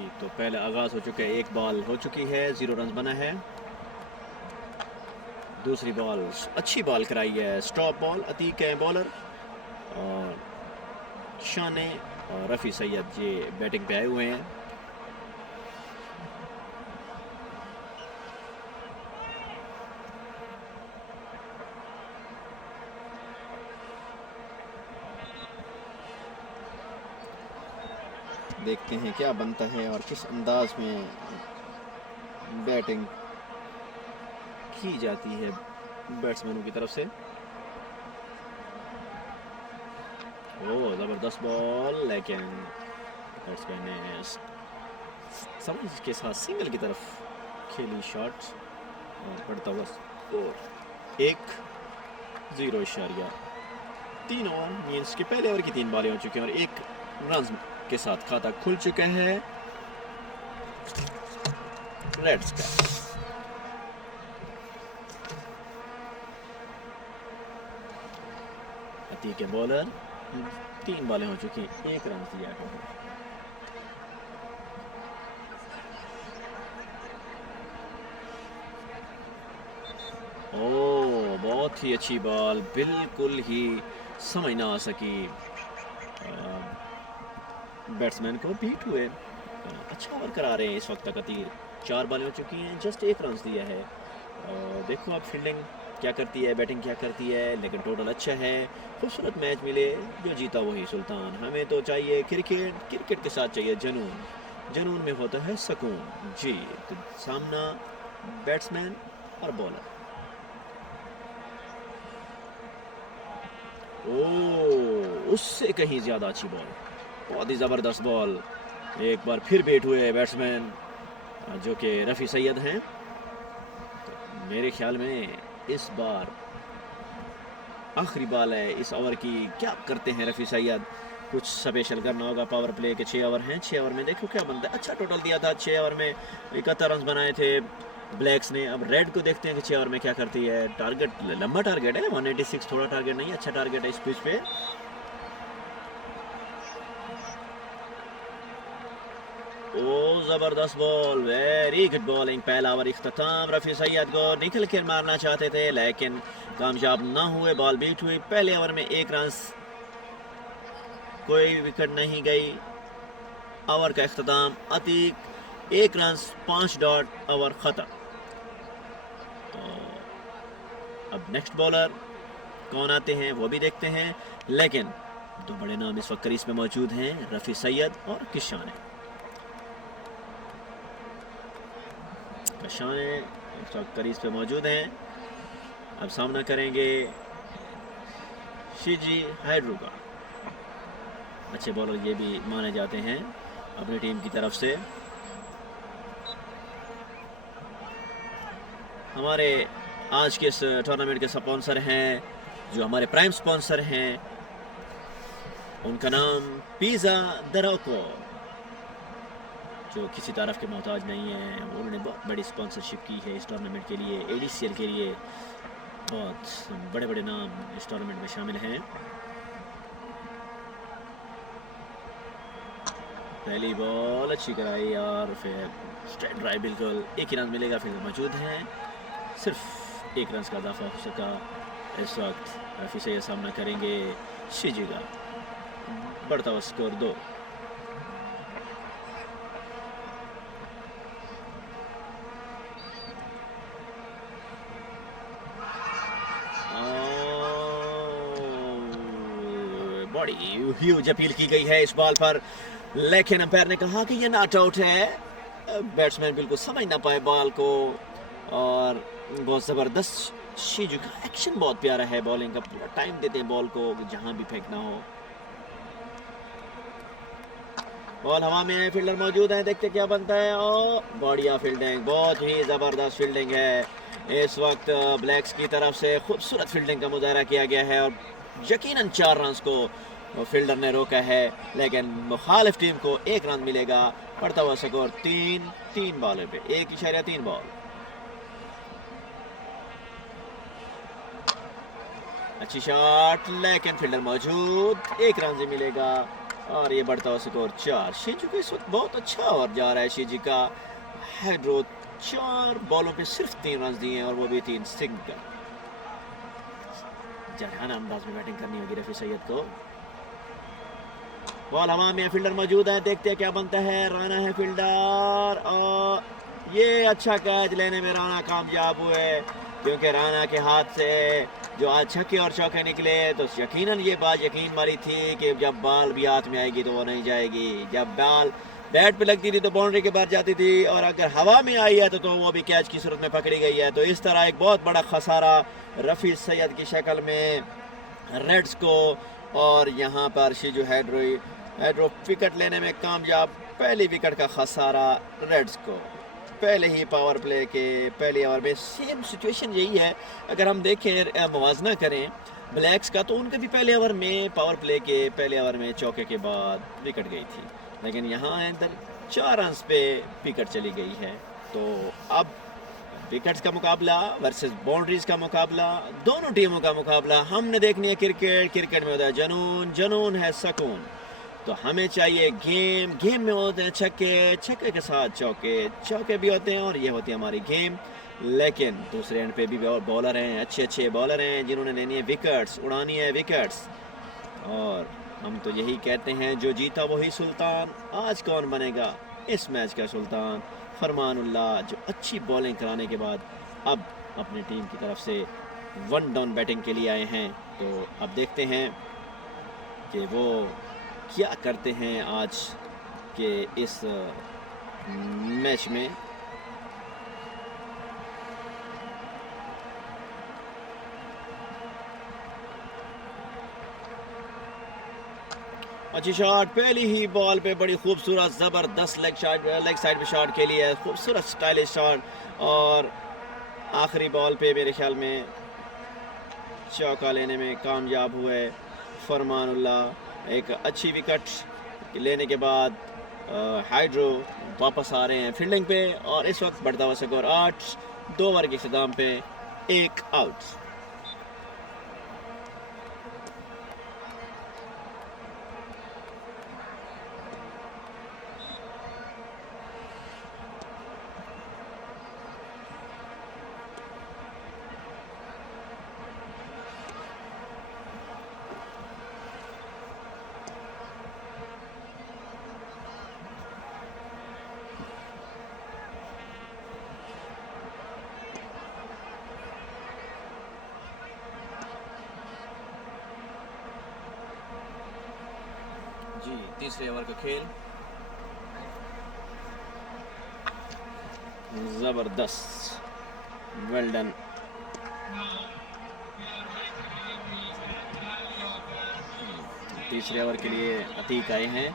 जी, तो पहले आगाज़ हो चुका है, एक बॉल हो चुकी है, 0 रन बना है। दूसरी बॉल अच्छी बॉल कराई है, स्टॉप बॉल, अतीक है बॉलर और शाने और रफ़ी सैयद ये बैटिंग पे आए हुए हैं। देखते हैं क्या बनता है और किस अंदाज में बैटिंग की जाती है बैट्समैनों की तरफ से। ओह, ज़बरदस्त बॉल, लेकिन बैट्समैन ने समझ के साथ सिंगल की तरफ खेली शॉट और पड़ता हुआ स्कोर 1-0। 3 ओवर मीन्स कि पहले ओवर की 3 बॉलें हो चुकी हैं और 1 रन के साथ खाता खुल चुका है रेड्स का। अतीक के बॉलर, 3 बॉलें हो चुकी, 1 रन दिया टोटल। ओह, बहुत ही अच्छी बॉल, बिल्कुल ही समझ ना आ सकी बैट्समैन को, बीट हुए। अच्छा ओवर करा रहे हैं इस वक्त तक अतीक। 4 बॉलें हो चुकी हैं, जस्ट 1 रन दिया है। देखो अब फील्डिंग क्या करती है, बैटिंग क्या करती है, लेकिन टोटल अच्छा है। खूबसूरत मैच मिले, जो जीता वही सुल्तान। हमें तो चाहिए क्रिकेट, क्रिकेट के साथ चाहिए जुनून, जुनून में होता है सुकून। जी, तो सामना बैट्समैन और बॉलर। ओह, उससे कहीं ज़्यादा अच्छी बॉल, बहुत ही ज़बरदस्त बॉल। एक बार फिर बैट हुए बैट्समैन जो कि रफ़ी सैयद हैं। तो मेरे ख्याल में इस बार आखिरी बॉल है इस ओवर की, क्या करते हैं रफ़ी सैयद? कुछ स्पेशल करना होगा। पावर प्ले के 6 ओवर हैं, 6 ओवर में देखो क्या बनता है। अच्छा टोटल दिया था, 6 ओवर में 71 रन बनाए थे ब्लैक्स ने। अब रेड को देखते हैं कि 6 ओवर में क्या करती है। टारगेट लंबा टारगेट है, 186, थोड़ा टारगेट नहीं, अच्छा टारगेट है इस पिच पे। ओ, जबरदस्त बॉल, वेरी गुड बॉलिंग। पहला ओवर इख्तिताम, रफ़ी सैयद को निकल कर मारना चाहते थे लेकिन कामयाब ना हुए, बॉल बीट हुई। पहले ओवर में 1 रन, कोई विकेट नहीं गई। ओवर का इख्तिताम, अतीक 1 रन 5 डॉट, ओवर ख़त्म। तो अब नेक्स्ट बॉलर कौन आते हैं वो भी देखते हैं, लेकिन 2 बड़े नाम इस वक्त क्रीज में मौजूद हैं, रफ़ी सैयद और किशाने। किशाने इस वक्त क्रीज पे मौजूद हैं। अब सामना करेंगे शिजी हाइड्रू का। अच्छे बॉलर ये भी माने जाते हैं अपनी टीम की तरफ से। हमारे आज के इस टूर्नामेंट के स्पॉन्सर हैं, जो हमारे प्राइम स्पॉन्सर हैं, उनका नाम पिज़्ज़ा दरोको, जो किसी तारफ़ के मोहताज नहीं है। उन्होंने बहुत बड़ी स्पॉन्सरशिप की है इस टूर्नामेंट के लिए, एडीसीएल के लिए। बहुत बड़े बड़े नाम इस टूर्नामेंट में शामिल हैं। पहली बॉल अच्छी कराई और फिर स्ट्रेट ड्राइव, बिल्कुल 1 ही रन मिलेगा, फिर मौजूद हैं। सिर्फ 1 रन का इजाफा हो सका। इस वक्त रफ़ी से ये सामना करेंगे शिजी का, बढ़ता हुआ स्कोर 2। बड़ी ह्यूज अपील की गई है इस बॉल पर, लेकिन अंपायर ने कहा कि ये नॉट आउट है। बैट्समैन बिल्कुल समझ ना पाए बॉल को और बहुत ज़बरदस्त शिजू का एक्शन बहुत प्यारा है, बॉलिंग का पूरा टाइम देते हैं बॉल को जहां भी फेंकना हो। बॉल हवा में है, फील्डर मौजूद है, देखते क्या बनता है। और बढ़िया फील्डिंग, बहुत ही ज़बरदस्त फील्डिंग है इस वक्त ब्लैक्स की तरफ से। खूबसूरत फील्डिंग का मुजाहरा किया गया है और यकीनन 4 रन को फील्डर ने रोका है, लेकिन मुखालिफ टीम को 1 रन मिलेगा। बढ़ता हुआ स्कोर 3 बॉल पे 1.3 बॉल। अच्छी शॉट, लेकिन फील्डर मौजूद, 1 रन से मिलेगा और ये बढ़ता हुआ स्कोर 4। शिजू का इस वक्त बहुत अच्छा ओवर जा रहा है। शिजी का हाइड्रो 4 बॉलों पे सिर्फ 3 रन दिए हैं और वो भी 3 सिंगल। जरहाना अंदाज में बैटिंग करनी होगी रफी सैयद को। बॉल हवा में, फील्डर मौजूद है, देखते हैं क्या बनता है। राना है फील्डर और ये अच्छा कैच लेने में राना कामयाब हुए, क्योंकि राना के हाथ से जो आज छक्के और चौके निकले तो यकीनन ये बात यकीन वाली थी कि जब बॉल भी हाथ में आएगी तो वो नहीं जाएगी। जब बॉल बैट पे लगती थी तो बाउंड्री के बाहर जाती थी, और अगर हवा में आई है तो वो भी कैच की सूरत में पकड़ी गई है। तो इस तरह एक बहुत बड़ा खसारा रफ़ी सैयद की शक्ल में रेड्स को। और यहाँ पर शिजू हैड्रो विकेट लेने में कामयाब। पहली विकेट का खसारा रेड्स को। पहले ही पावर प्ले के पहले ओवर में सेम सिचुएशन यही है। अगर हम देखें, मुवाजना करें ब्लैक्स का, तो उनके भी पहले ओवर में पावर प्ले के पहले ओवर में चौके के बाद विकेट गई थी, लेकिन यहाँ अंदर 4 रन पे विकेट चली गई है। तो अब विकेट्स का मुकाबला वर्सेस बाउंड्रीज का मुकाबला, दोनों टीमों का मुकाबला। हमने देखनी है क्रिकेट में होता है जुनून, जुनून है सुकून। तो हमें चाहिए गेम में होते हैं छक्के के साथ चौके भी होते हैं, और ये होती है हमारी गेम। लेकिन दूसरे एंड पे भी बॉलर हैं, अच्छे बॉलर हैं जिन्होंने लेनी है विकेट्स, उड़ानी है विकेट्स। और हम तो यही कहते हैं, जो जीता वही सुल्तान। आज कौन बनेगा इस मैच का सुल्तान? फरमानुल्लाह, जो अच्छी बॉलिंग कराने के बाद अब अपनी टीम की तरफ से 1 डाउन बैटिंग के लिए आए हैं। तो अब देखते हैं कि वो क्या करते हैं आज के इस मैच में। अच्छी शॉट पहली ही बॉल पे, बड़ी खूबसूरत ज़बरदस्त लेग साइड पे शॉट के लिए खूबसूरत स्टाइलिश शॉट। और आखिरी बॉल पे मेरे ख्याल में चौका लेने में कामयाब हुए फरमानुल्लाह। एक अच्छी विकेट लेने के बाद हाइड्रो वापस आ रहे हैं फील्डिंग पे, और इस वक्त बढ़ता हुआ स्कोर 8। 2 ओवर के इख्तिताम पे 1 आउट। जी, तीसरे ओवर का खेल जबरदस्त, वेल डन। तीसरे ओवर के लिए अतीक आए हैं।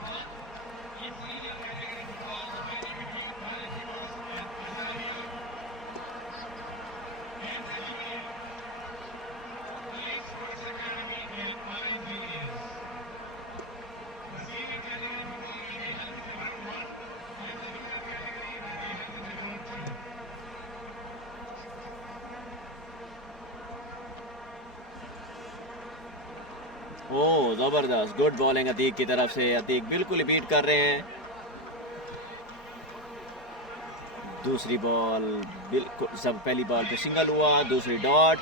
ओ जबरदस्त, गुड बॉलिंग अतीक की तरफ से। अतीक बिल्कुल बीट कर रहे हैं। दूसरी बॉल बिल्कुल, सब पहली बॉल पे सिंगल हुआ, दूसरी डॉट।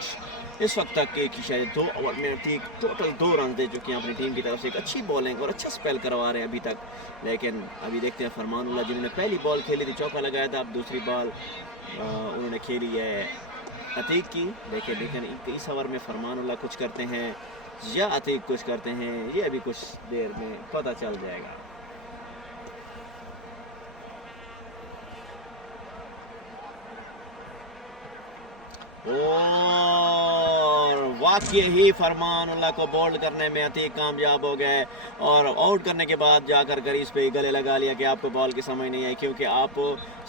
इस वक्त तक की शायद 2 ओवर में अतीक टोटल 2 रन दे चुके हैं अपनी टीम की तरफ से। एक अच्छी बॉलिंग और अच्छा स्पेल करवा रहे हैं अभी तक। लेकिन अभी देखते हैं फरमानुल्लाह, जिन्होंने पहली बॉल खेली थी चौका लगाया था, अब दूसरी बॉल उन्होंने खेली है अतीक की। लेकिन इस ओवर में फरमानुल्लाह कुछ करते हैं या अतीक कुछ करते हैं, ये अभी कुछ देर में पता चल जाएगा। और वाकई ही फरमानुल्लाह को बोल्ड करने में अतीक कामयाब हो गए, और आउट करने के बाद जाकर क्रीज पे गले लगा लिया कि आपको बॉल की समझ नहीं आई, क्योंकि आप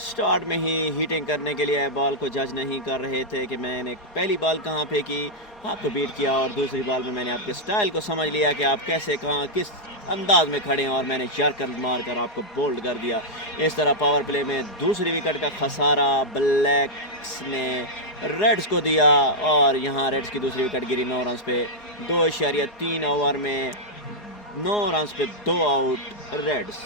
स्टार्ट में ही हिटिंग करने के लिए बॉल को जज नहीं कर रहे थे कि मैंने पहली बॉल कहाँ फेंकी, आपको बीट किया, और दूसरी बॉल में मैंने आपके स्टाइल को समझ लिया कि आप कैसे कहाँ किस अंदाज में खड़े हैं, और मैंने यर्कर मारकर आपको बोल्ड कर दिया। इस तरह पावर प्ले में दूसरी विकेट का खसारा ब्लैक्स ने रेड्स को दिया, और यहाँ रेड्स की दूसरी विकेट गिरी 9 रन पे। 2.3 ओवर में 9 रन पे 2 आउट रेड्स।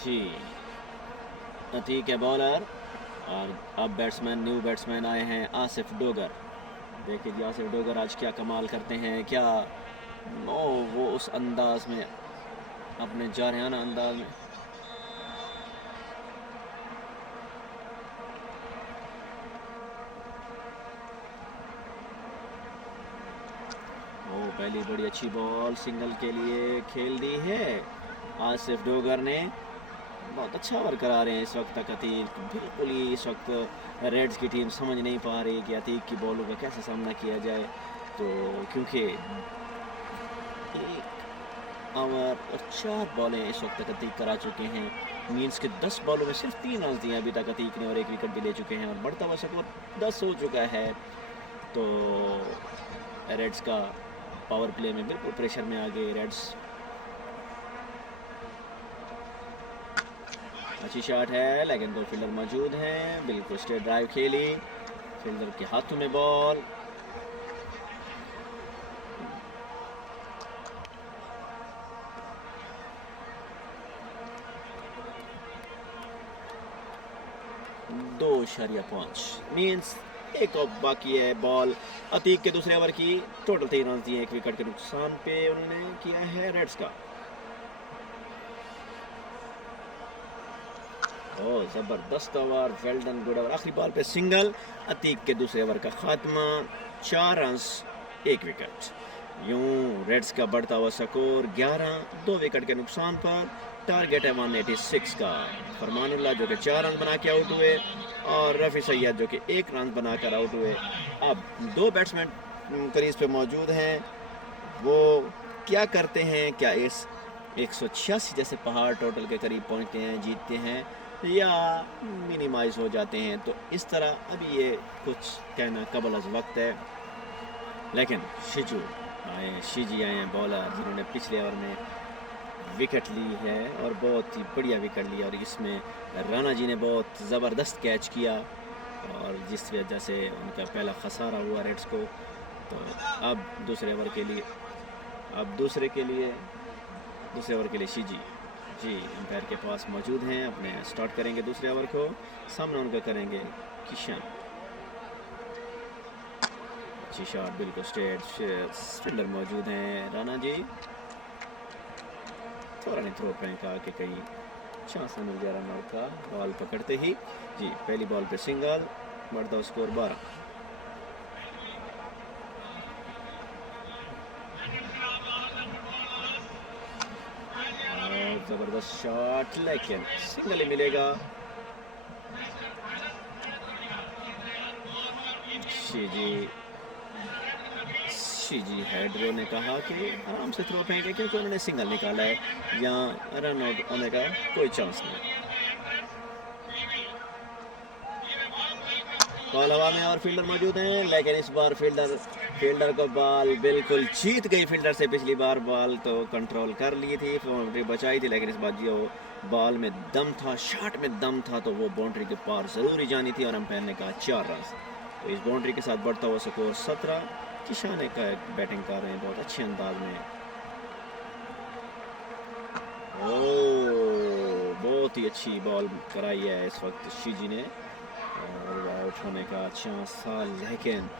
जी, अतीक है बॉलर और अब न्यू बैट्समैन आए हैं आसिफ डोगर। देखिए जी आसिफ डोगर आज क्या कमाल करते हैं, क्या वो उस अंदाज में, अपने जारहाना अंदाज में। पहली बड़ी अच्छी बॉल सिंगल के लिए खेल दी है आसिफ डोगर ने। बहुत अच्छा ओवर करा रहे हैं इस वक्त तक अतीक। बिल्कुल ही इस वक्त रेड्स की टीम समझ नहीं पा रही कि अतीक की बॉलों का कैसे सामना किया जाए, तो क्योंकि 1 ओवर और 4 बॉलें इस वक्त तक अतीक करा चुके हैं। मीन्स के 10 बॉलों में सिर्फ 3 रन दिए अभी तक अतीक ने और 1 विकेट भी ले चुके हैं और बढ़ता हुआ स्कोर 10 हो चुका है। तो रेड्स का पावर प्ले में बिल्कुल प्रेशर में आ गए रेड्स। अच्छी शॉट है लेकिन 2 फील्डर मौजूद हैं। बिल्कुल स्ट्रेट ड्राइव खेली, फील्डर के हाथों में बॉल। दो 2.5 मीन्स 1 ओवर बाकी है बॉल। अतीक के दूसरे ओवर की टोटल 3 रन दिए, 1 विकेट के नुकसान पे उन्होंने किया है रेड्स का। जबरदस्त over, well done, good over. आखिरी बॉल पे सिंगल, अतीक के दूसरे ओवर का खात्मा, 4 रन 1 विकेट। यूं रेड्स का बढ़ता हुआ स्कोर 11, 2 विकेट के नुकसान पर। टारगेट है 186 का। फरमानुल्लाह जो कि 4 रन बना के आउट हुए और रफ़ी सैयद जो कि 1 रन बनाकर आउट हुए। अब 2 बैट्समैन क्रीज पे मौजूद हैं, वो क्या करते हैं? क्या इस 186 जैसे पहाड़ टोटल के करीब पहुंचते हैं, जीतते हैं, या मिनिमाइज हो जाते हैं? तो इस तरह अभी ये कुछ कहना कबल अज़ वक्त है। लेकिन शीजी आए हैं बॉलर जिन्होंने पिछले ओवर में विकेट ली है और बहुत ही बढ़िया विकेट लिया, और इसमें राणा जी ने बहुत ज़बरदस्त कैच किया और जिस वजह से उनका पहला खसारा हुआ रेड्स को। तो अब दूसरे ओवर के लिए शीजी जी अंपायर के पास मौजूद हैं, अपने स्टार्ट करेंगे दूसरे ओवर को। सामने उनका करेंगे किशन। अच्छी शॉट, बिल्कुल स्ट्रेट, स्पिनर मौजूद हैं राणा जी। थोड़ा नहीं थ्रो फेंका कि कहीं चांस मिल गया रन आउट का। बॉल पकड़ते ही जी पहली बॉल पे सिंगल, बढ़ता स्कोर 12। जबरदस्त शॉट लेकिन सिंगल ही मिलेगा। शीजी हेडरो ने कहा कि आराम से थ्रो फेंके क्योंकि उन्होंने सिंगल निकाला है, यहाँ रन आउट होने का कोई चांस नहीं। बॉल हवा में और फील्डर मौजूद हैं, लेकिन इस बार फील्डर को बॉल बिल्कुल जीत गई फील्डर से। पिछली बार बॉल तो कंट्रोल कर ली थी, बाउंड्री बचाई थी, लेकिन इस बार जो बॉल में दम था, शॉट में दम था, तो वो बाउंड्री के पार ज़रूर ही जानी थी और अंपायर ने कहा 4 रन। तो इस बाउंड्री के साथ बढ़ता हुआ स्कोर 17। किशान का बैटिंग कर रहे हैं बहुत अच्छे अंदाज में। बहुत ही अच्छी बॉल कराई है इस वक्त शीजी ने और आउट होने का चांस था, लेकिन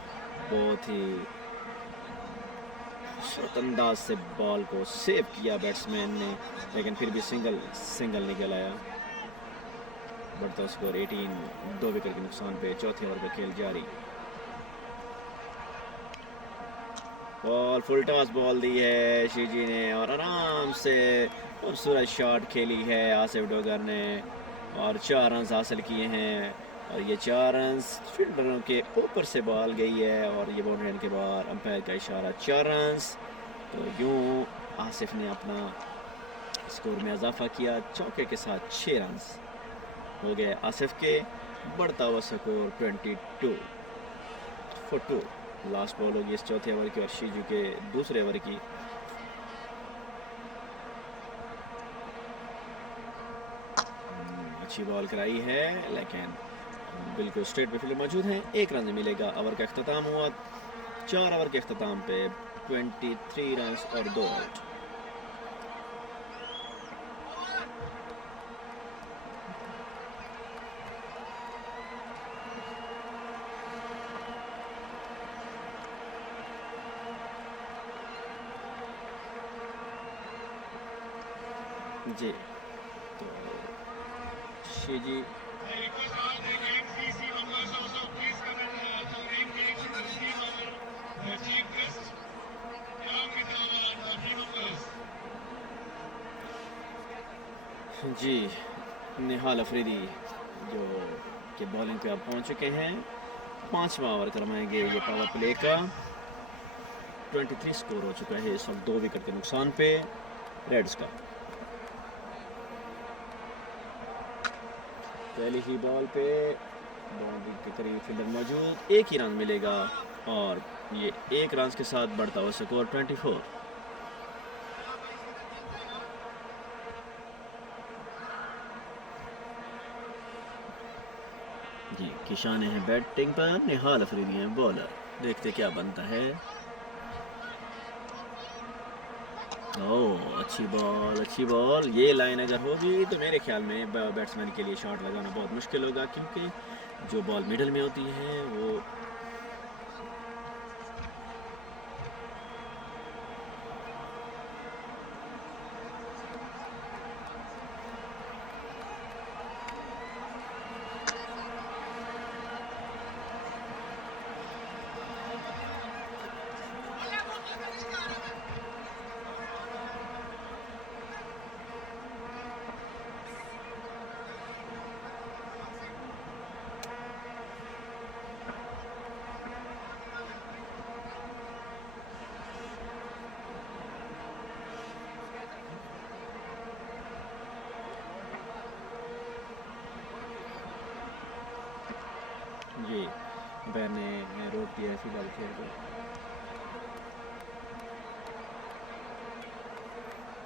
बहुत ही खूबसूरत अंदाज से बॉल को सेव किया बैट्समैन ने, लेकिन फिर भी सिंगल निकल आया। बढ़ता स्कोर 18, 2 विकेट के नुकसान पे। चौथे ओवर का खेल जारी। बॉल फुल टॉस बॉल दी है शीजी ने और आराम से खूबसूरत शॉट खेली है आसिफ डोगर ने और 4 रन हासिल किए हैं। और ये 4 रन फील्डरों के ऊपर से बॉल गई है और ये बाउंड्री के बाद अंपायर का इशारा 4 रन। तो यूँ आसिफ ने अपना स्कोर में इजाफा किया, चौके के साथ 6 रन हो गए आसिफ के। बढ़ता हुआ स्कोर 22-2। लास्ट बॉल होगी इस चौथे ओवर की और शीजू के दूसरे ओवर की। अच्छी बॉल कराई है लेकिन बिल्कुल स्ट्रेट पे फील्डर मौजूद हैं। 1 रन मिलेगा। ओवर का अख्ताम हुआ। 4 ओवर के अख्ताम पे 23 रन और 2 आउट। जी तो शीजी जी निहाल अफरीदी जो कि बॉलिंग पे अब पहुंच चुके हैं। 5वां ओवर करवाएंगे ये पावर प्ले का। 23 स्कोर हो चुका है इस वक्त 2 विकेट के नुकसान पे रेड्स का। पहली ही बॉल पे बाउंड्री के करीब फील्डर मौजूद। 1 ही रन मिलेगा और ये 1 रन के साथ बढ़ता हुआ स्कोर 24। जी किशान है बैटिंग पर, निहाल अफरीदी हैं बॉलर। देखते क्या बनता है। ओह अच्छी बॉल। ये लाइन अगर होगी तो मेरे ख्याल में बैट्समैन के लिए शॉट लगाना बहुत मुश्किल होगा, क्योंकि जो बॉल मिडल में होती है वो जी बैन ने रोक दिया फिलहाल खेल को।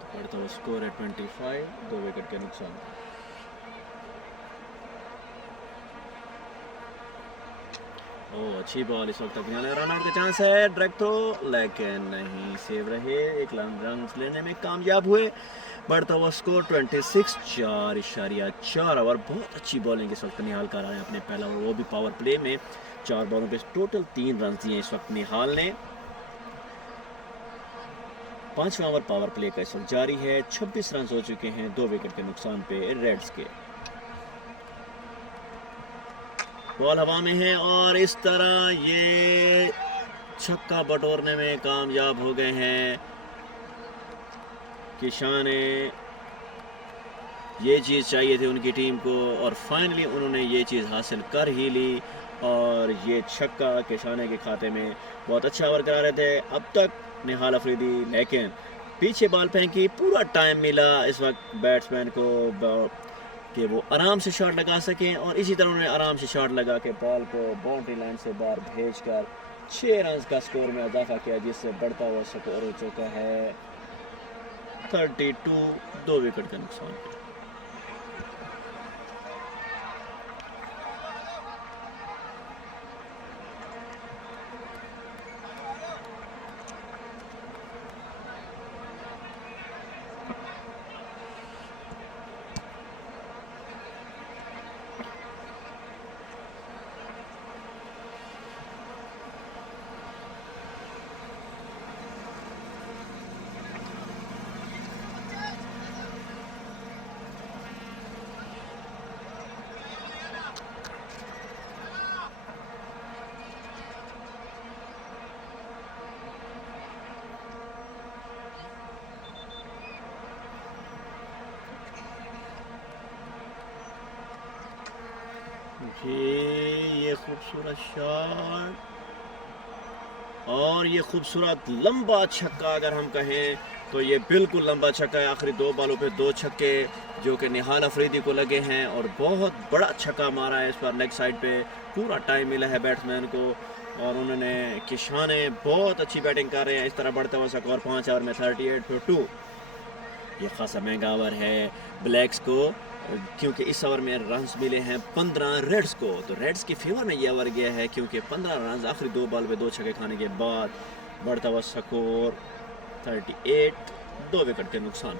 तो पड़ता हुआ स्कोर है 25, 2 विकेट के नुकसान। ओह अच्छी बॉल इस वक्त रन आउट का चांस है। डायरेक्ट थ्रो लेकिन नहीं, सेव रहे। 1 रन लेने में कामयाब हुए। बढ़ता हुआ स्कोर 26, 4.4 ओवर। बहुत अच्छी बॉलिंग इस वक्त निहाल कर रहा है अपने पहला ओवर, वो भी पावर प्ले में। 4 बॉलों पे टोटल 3 रन दिए इस वक्त निहाल ने। 5वां ओवर पावर प्ले का इस वक्त जारी है। 26 रन हो चुके हैं 2 विकेट के नुकसान पे रेड्स के। बॉल हवा में है और इस तरह ये छक्का बटोरने में कामयाब हो गए हैं किशान। ये चीज़ चाहिए थी उनकी टीम को और फाइनली उन्होंने ये चीज़ हासिल कर ही ली और ये छक्का किशान के खाते में। बहुत अच्छा ओवर करा रहे थे अब तक निहाल अफरीदी, लेकिन पीछे बॉल फेंकी। पूरा टाइम मिला इस वक्त बैट्समैन को कि वो आराम से शॉट लगा सकें और इसी तरह उन्होंने आराम से शॉट लगा के बॉल को बाउंड्री लाइन से बाहर भेजकर 6 रन का स्कोर में इजाफा किया, जिससे बढ़ता हुआ स्कोर हो चुका है 32, 2 विकेट का नुकसान। ये खूबसूरत शॉट और ये खूबसूरत लंबा छक्का, अगर हम कहें तो ये बिल्कुल लंबा छक्का है। आखिरी 2 बॉलों पे 2 छक्के जो कि निहाल अफरीदी को लगे हैं और बहुत बड़ा छक्का मारा है इस पर लेग साइड पे। पूरा टाइम मिला है बैट्समैन को और उन्होंने किशाने बहुत अच्छी बैटिंग कर रहे हैं। इस तरह बढ़ता हुआ स्कोर 5 ओवर में 38 for 2। ये खासा महंगा ओवर है ब्लैक्स को, क्योंकि इस ओवर में रन्स मिले हैं 15 रेड्स को। तो रेड्स के फेवर में ये ओवर गया है क्योंकि 15 रन आखिरी 2 बॉल पे 2 छक्के खाने के बाद बढ़ता हुआ स्कोर 38, 2 विकेट के नुकसान।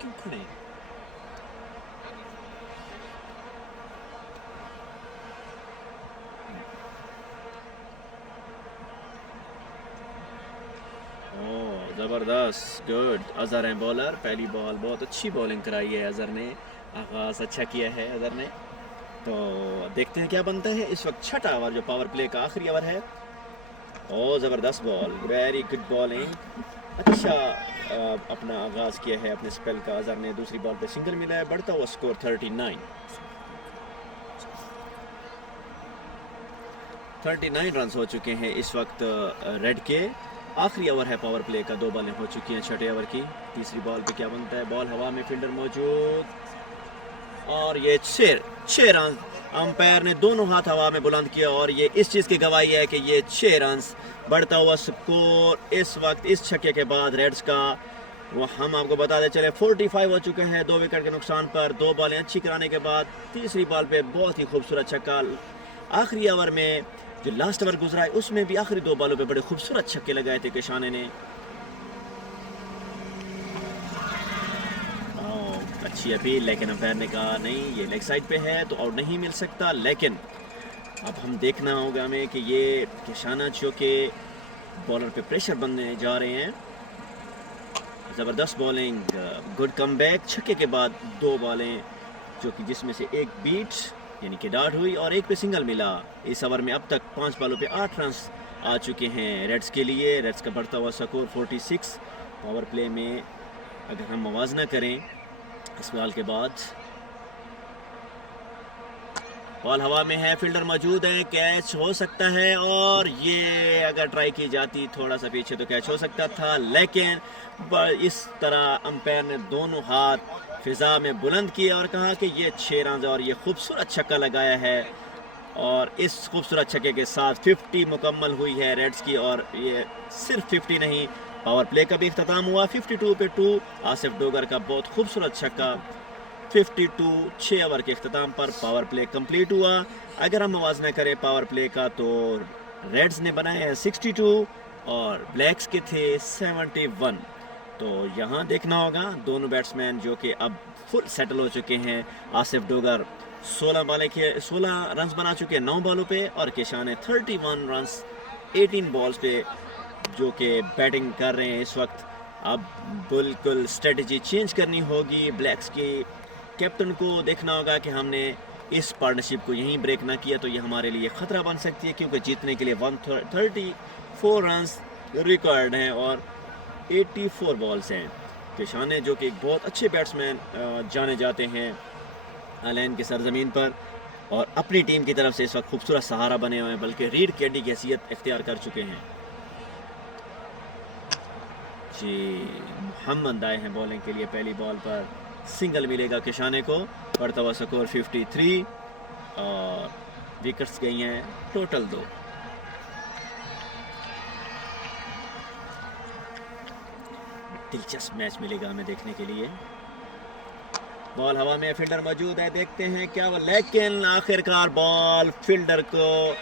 क्यों खड़े? ज़बरदस्त, गुड। अजहर हैं बॉलर, पहली बॉल बहुत अच्छी बॉलिंग कराई है अजहर ने, आगाज़ अच्छा किया है अजहर ने। तो देखते हैं क्या बनता है। इस वक्त छठा ओवर जो पावर प्ले का आखिरी ओवर है। और ज़बरदस्त बॉल, वेरी गुड बॉलिंग, अच्छा अपना आगाज़ किया है अपने स्पेल का। अजहर ने दूसरी बॉल पे सिंगल मिला है, बढ़ता हुआ स्कोर 39 रन हो चुके हैं इस वक्त रेड के। आखिरी ओवर है पावर प्ले का, 2 बॉलें हो चुकी हैं छठे ओवर की। तीसरी बॉल पे क्या बनता है, बॉल हवा में, फील्डर मौजूद और ये 6 रन। अंपायर ने दोनों हाथ हवा में बुलंद किया और ये इस चीज़ की गवाही है कि ये 6 रन। बढ़ता हुआ स्कोर इस वक्त इस छक्के के बाद रेड्स का, वो हम आपको बताते चले 45 हो चुके हैं 2 विकेट के नुकसान पर। 2 बॉलें अच्छी कराने के बाद तीसरी बॉल पे बहुत ही खूबसूरत छक्का। आखिरी ओवर में जो लास्ट ओवर गुजरा है उसमें भी आखिरी 2 बॉलों पे बड़े खूबसूरत छक्के लगाए थे किशाने ने। अच्छी अपील, लेकिन अंपायर ने कहा नहीं, ये लेग साइड पे है तो आउट नहीं मिल सकता। लेकिन अब हम देखना होगा हमें कि ये किशाना जो के बॉलर पे प्रेशर बनने जा रहे हैं। ज़बरदस्त बॉलिंग, गुड कमबैक। छक्के के बाद 2 बॉलें जो कि जिसमें से एक बीट यानी कि डाट हुई और एक पे सिंगल मिला। इस ओवर में अब तक 5 बॉलों पे 8 रन आ चुके हैं रेड्स के लिए। रेड्स का बढ़ता हुआ स्कोर 46। पावर प्ले में अगर हम मवाजना करें इस बॉल के बाद, बॉल हवा में है, फील्डर मौजूद है, कैच हो सकता है और ये अगर ट्राई की जाती थोड़ा सा पीछे तो कैच हो सकता था। लेकिन इस तरह अंपायर ने दोनों हाथ फिजा में बुलंद किए और कहा कि ये 6 रन और ये खूबसूरत छक्का लगाया है। और इस खूबसूरत छक्के के साथ 50 मुकम्मल हुई है रेड्स की। और ये सिर्फ 50 नहीं, पावर प्ले का भी इख्तिताम हुआ 52 पे 2। आसिफ डोगर का बहुत खूबसूरत छक्का 52। 6 ओवर के इख्तिताम पर पावर प्ले कंप्लीट हुआ। अगर हम मुवाजना करें पावर प्ले का तो रेड्स ने बनाए हैं 62 और ब्लैक्स के थे 71। तो यहाँ देखना होगा दोनों बैट्समैन जो कि अब फुल सेटल हो चुके हैं। आसिफ डोगर 16 रन बना चुके हैं 9 बॉलों पे और किशान 31 रन 18 बॉल्स पे जो कि बैटिंग कर रहे हैं इस वक्त। अब बिल्कुल स्ट्रेटजी चेंज करनी होगी ब्लैक्स की। कैप्टन को देखना होगा कि हमने इस पार्टनरशिप को यहीं ब्रेक ना किया तो ये हमारे लिए ख़तरा बन सकती है, क्योंकि जीतने के लिए 134 रन रिकॉर्ड हैं और 84 बॉल्स हैं। किशाने जो कि एक बहुत अच्छे बैट्समैन जाने जाते हैं अलैन की सरजमीन पर और अपनी टीम की तरफ से इस वक्त खूबसूरत सहारा बने हुए हैं, बल्कि रीड कैडी की हैसियत इख्तियार कर चुके हैं। जी मोहम्मद आए हैं बॉलिंग के लिए। पहली बॉल पर सिंगल मिलेगा किशाने को। बढ़ता हुआ स्कोर 53 और विकेट्स गई हैं टोटल 2। दिलचस्प मैच मिलेगा हमें देखने के लिए। बॉल हवा में, फील्डर मौजूद है, देखते हैं क्या वो, लेकिन आखिरकार बॉल फील्डर को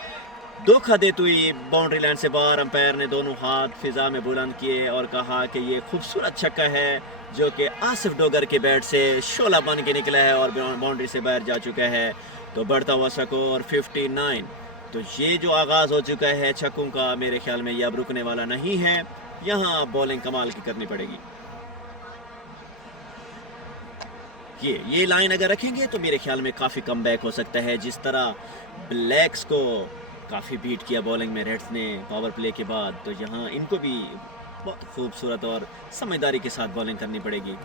धोखा देती हुई बाउंड्री लाइन से बाहर। अंपायर ने दोनों हाथ फिजा में बुलंद किए और कहा कि ये खूबसूरत छक्का है जो कि आसिफ डोगर के बैट से शोला बन के निकला है और बाउंड्री से बाहर जा चुका है। तो बढ़ता हुआ स्कोर 59। तो ये जो आगाज़ हो चुका है छक्कों का, मेरे ख्याल में ये अब रुकने वाला नहीं है। यहाँ बॉलिंग कमाल की करनी पड़ेगी। ये लाइन अगर रखेंगे तो मेरे ख्याल में काफ़ी कम बैक हो सकता है। जिस तरह ब्लैक्स को काफ़ी बीट किया बॉलिंग में रेड्स ने पावर प्ले के बाद, तो यहाँ इनको भी बहुत खूबसूरत और समझदारी के साथ बॉलिंग करनी पड़ेगी।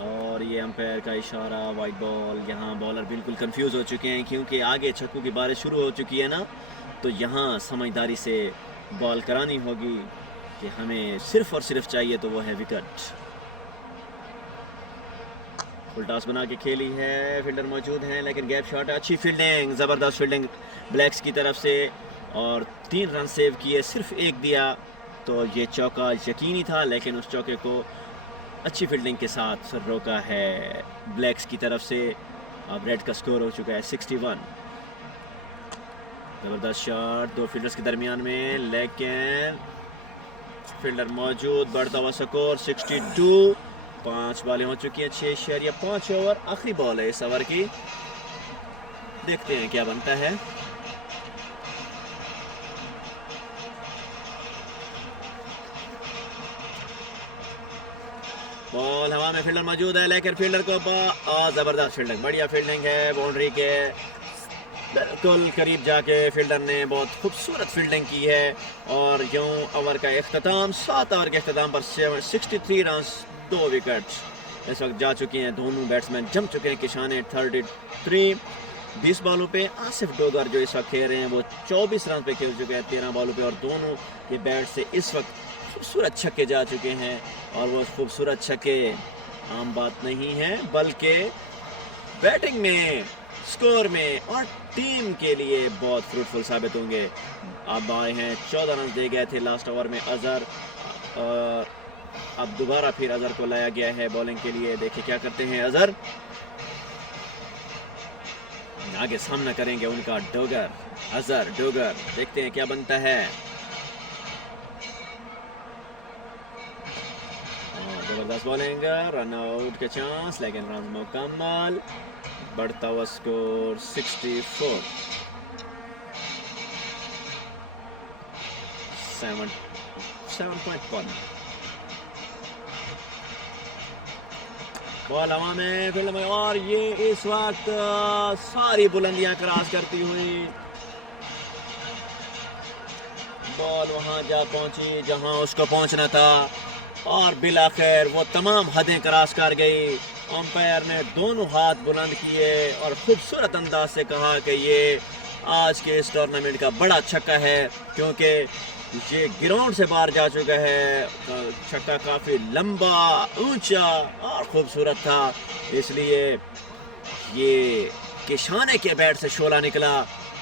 और ये अंपायर का इशारा, वाइट बॉल। यहाँ बॉलर बिल्कुल कंफ्यूज हो चुके हैं क्योंकि आगे छक्कों की बारिश शुरू हो चुकी है ना, तो यहाँ समझदारी से बॉल करानी होगी कि हमें सिर्फ और सिर्फ चाहिए तो वो है विकेट। फुल टॉस बना के खेली है, फील्डर मौजूद हैं लेकिन गैप शॉट है। अच्छी फील्डिंग, ज़बरदस्त फील्डिंग ब्लैक्स की तरफ से, और 3 रन सेव किए, सिर्फ 1 दिया, तो ये चौका यकीनी था लेकिन उस चौके को अच्छी फील्डिंग के साथ रोका है ब्लैक्स की तरफ से। अब रेड का स्कोर हो चुका है 61। ज़बरदस्त शॉट 2 फील्डर्स के दरमियान में, लेकिन फील्डर मौजूद, बढ़ता हुआ स्कोर 62। 5 बॉलें हो चुकी हैं, 6.5 ओवर, आखिरी बॉल है इस ओवर की। देखते हैं क्या बनता है। बॉल हवा में, फील्डर मौजूद है लेकिन फील्डर को ज़बरदस्त फील्डिंग, बढ़िया फील्डिंग है, बाउंड्री के बिल्कुल करीब जाके फील्डर ने बहुत खूबसूरत फील्डिंग की है। और यूं ओवर का इख्तिताम, 7 ओवर के इख्तिताम पर 63 रन, 2 विकेट इस वक्त जा चुकी हैं। दोनों बैट्समैन जम चुके हैं। किशान 33 20 बॉलों पे, आसिफ डोगर जो इस वक्त खेल रहे हैं वो 24 रन पे खेल चुके हैं 13 बॉलों पे, और दोनों के बैट से इस वक्त खूबसूरत छक्के जा चुके हैं। और वो खूबसूरत छक्के आम बात नहीं है, बल्कि बैटिंग में, स्कोर में और टीम के लिए बहुत फ्रूटफुल साबित होंगे। अब आए हैं 14 रन दे गए थे लास्ट ओवर में अजहर, अब दोबारा फिर अजहर को लाया गया है बॉलिंग के लिए। देखिए क्या करते हैं अजहर, आगे सामना करेंगे उनका डोगर, अजहर डोगर। देखते हैं क्या बनता है। जबरदस्त बॉलिंग, रन आउट के चांस लेकिन रन मुकम्मल, बढ़ता हुआ स्कोर 64। 7.1। बॉल हवा में, फील्ड में, और ये इस वक्त सारी बुलंदियां क्रॉस करती हुई बॉल वहां जा पहुंची जहां उसको पहुंचना था, और बिलाखिर वो तमाम हदें क्रॉस कर गई। अंपायर ने दोनों हाथ बुलंद किए और खूबसूरत अंदाज से कहा कि ये आज के इस टूर्नामेंट का बड़ा छक्का है, क्योंकि ये ग्राउंड से बाहर जा चुका है। छक्का काफ़ी लंबा, ऊंचा और खूबसूरत था, इसलिए ये किशाने के बैट से शोला निकला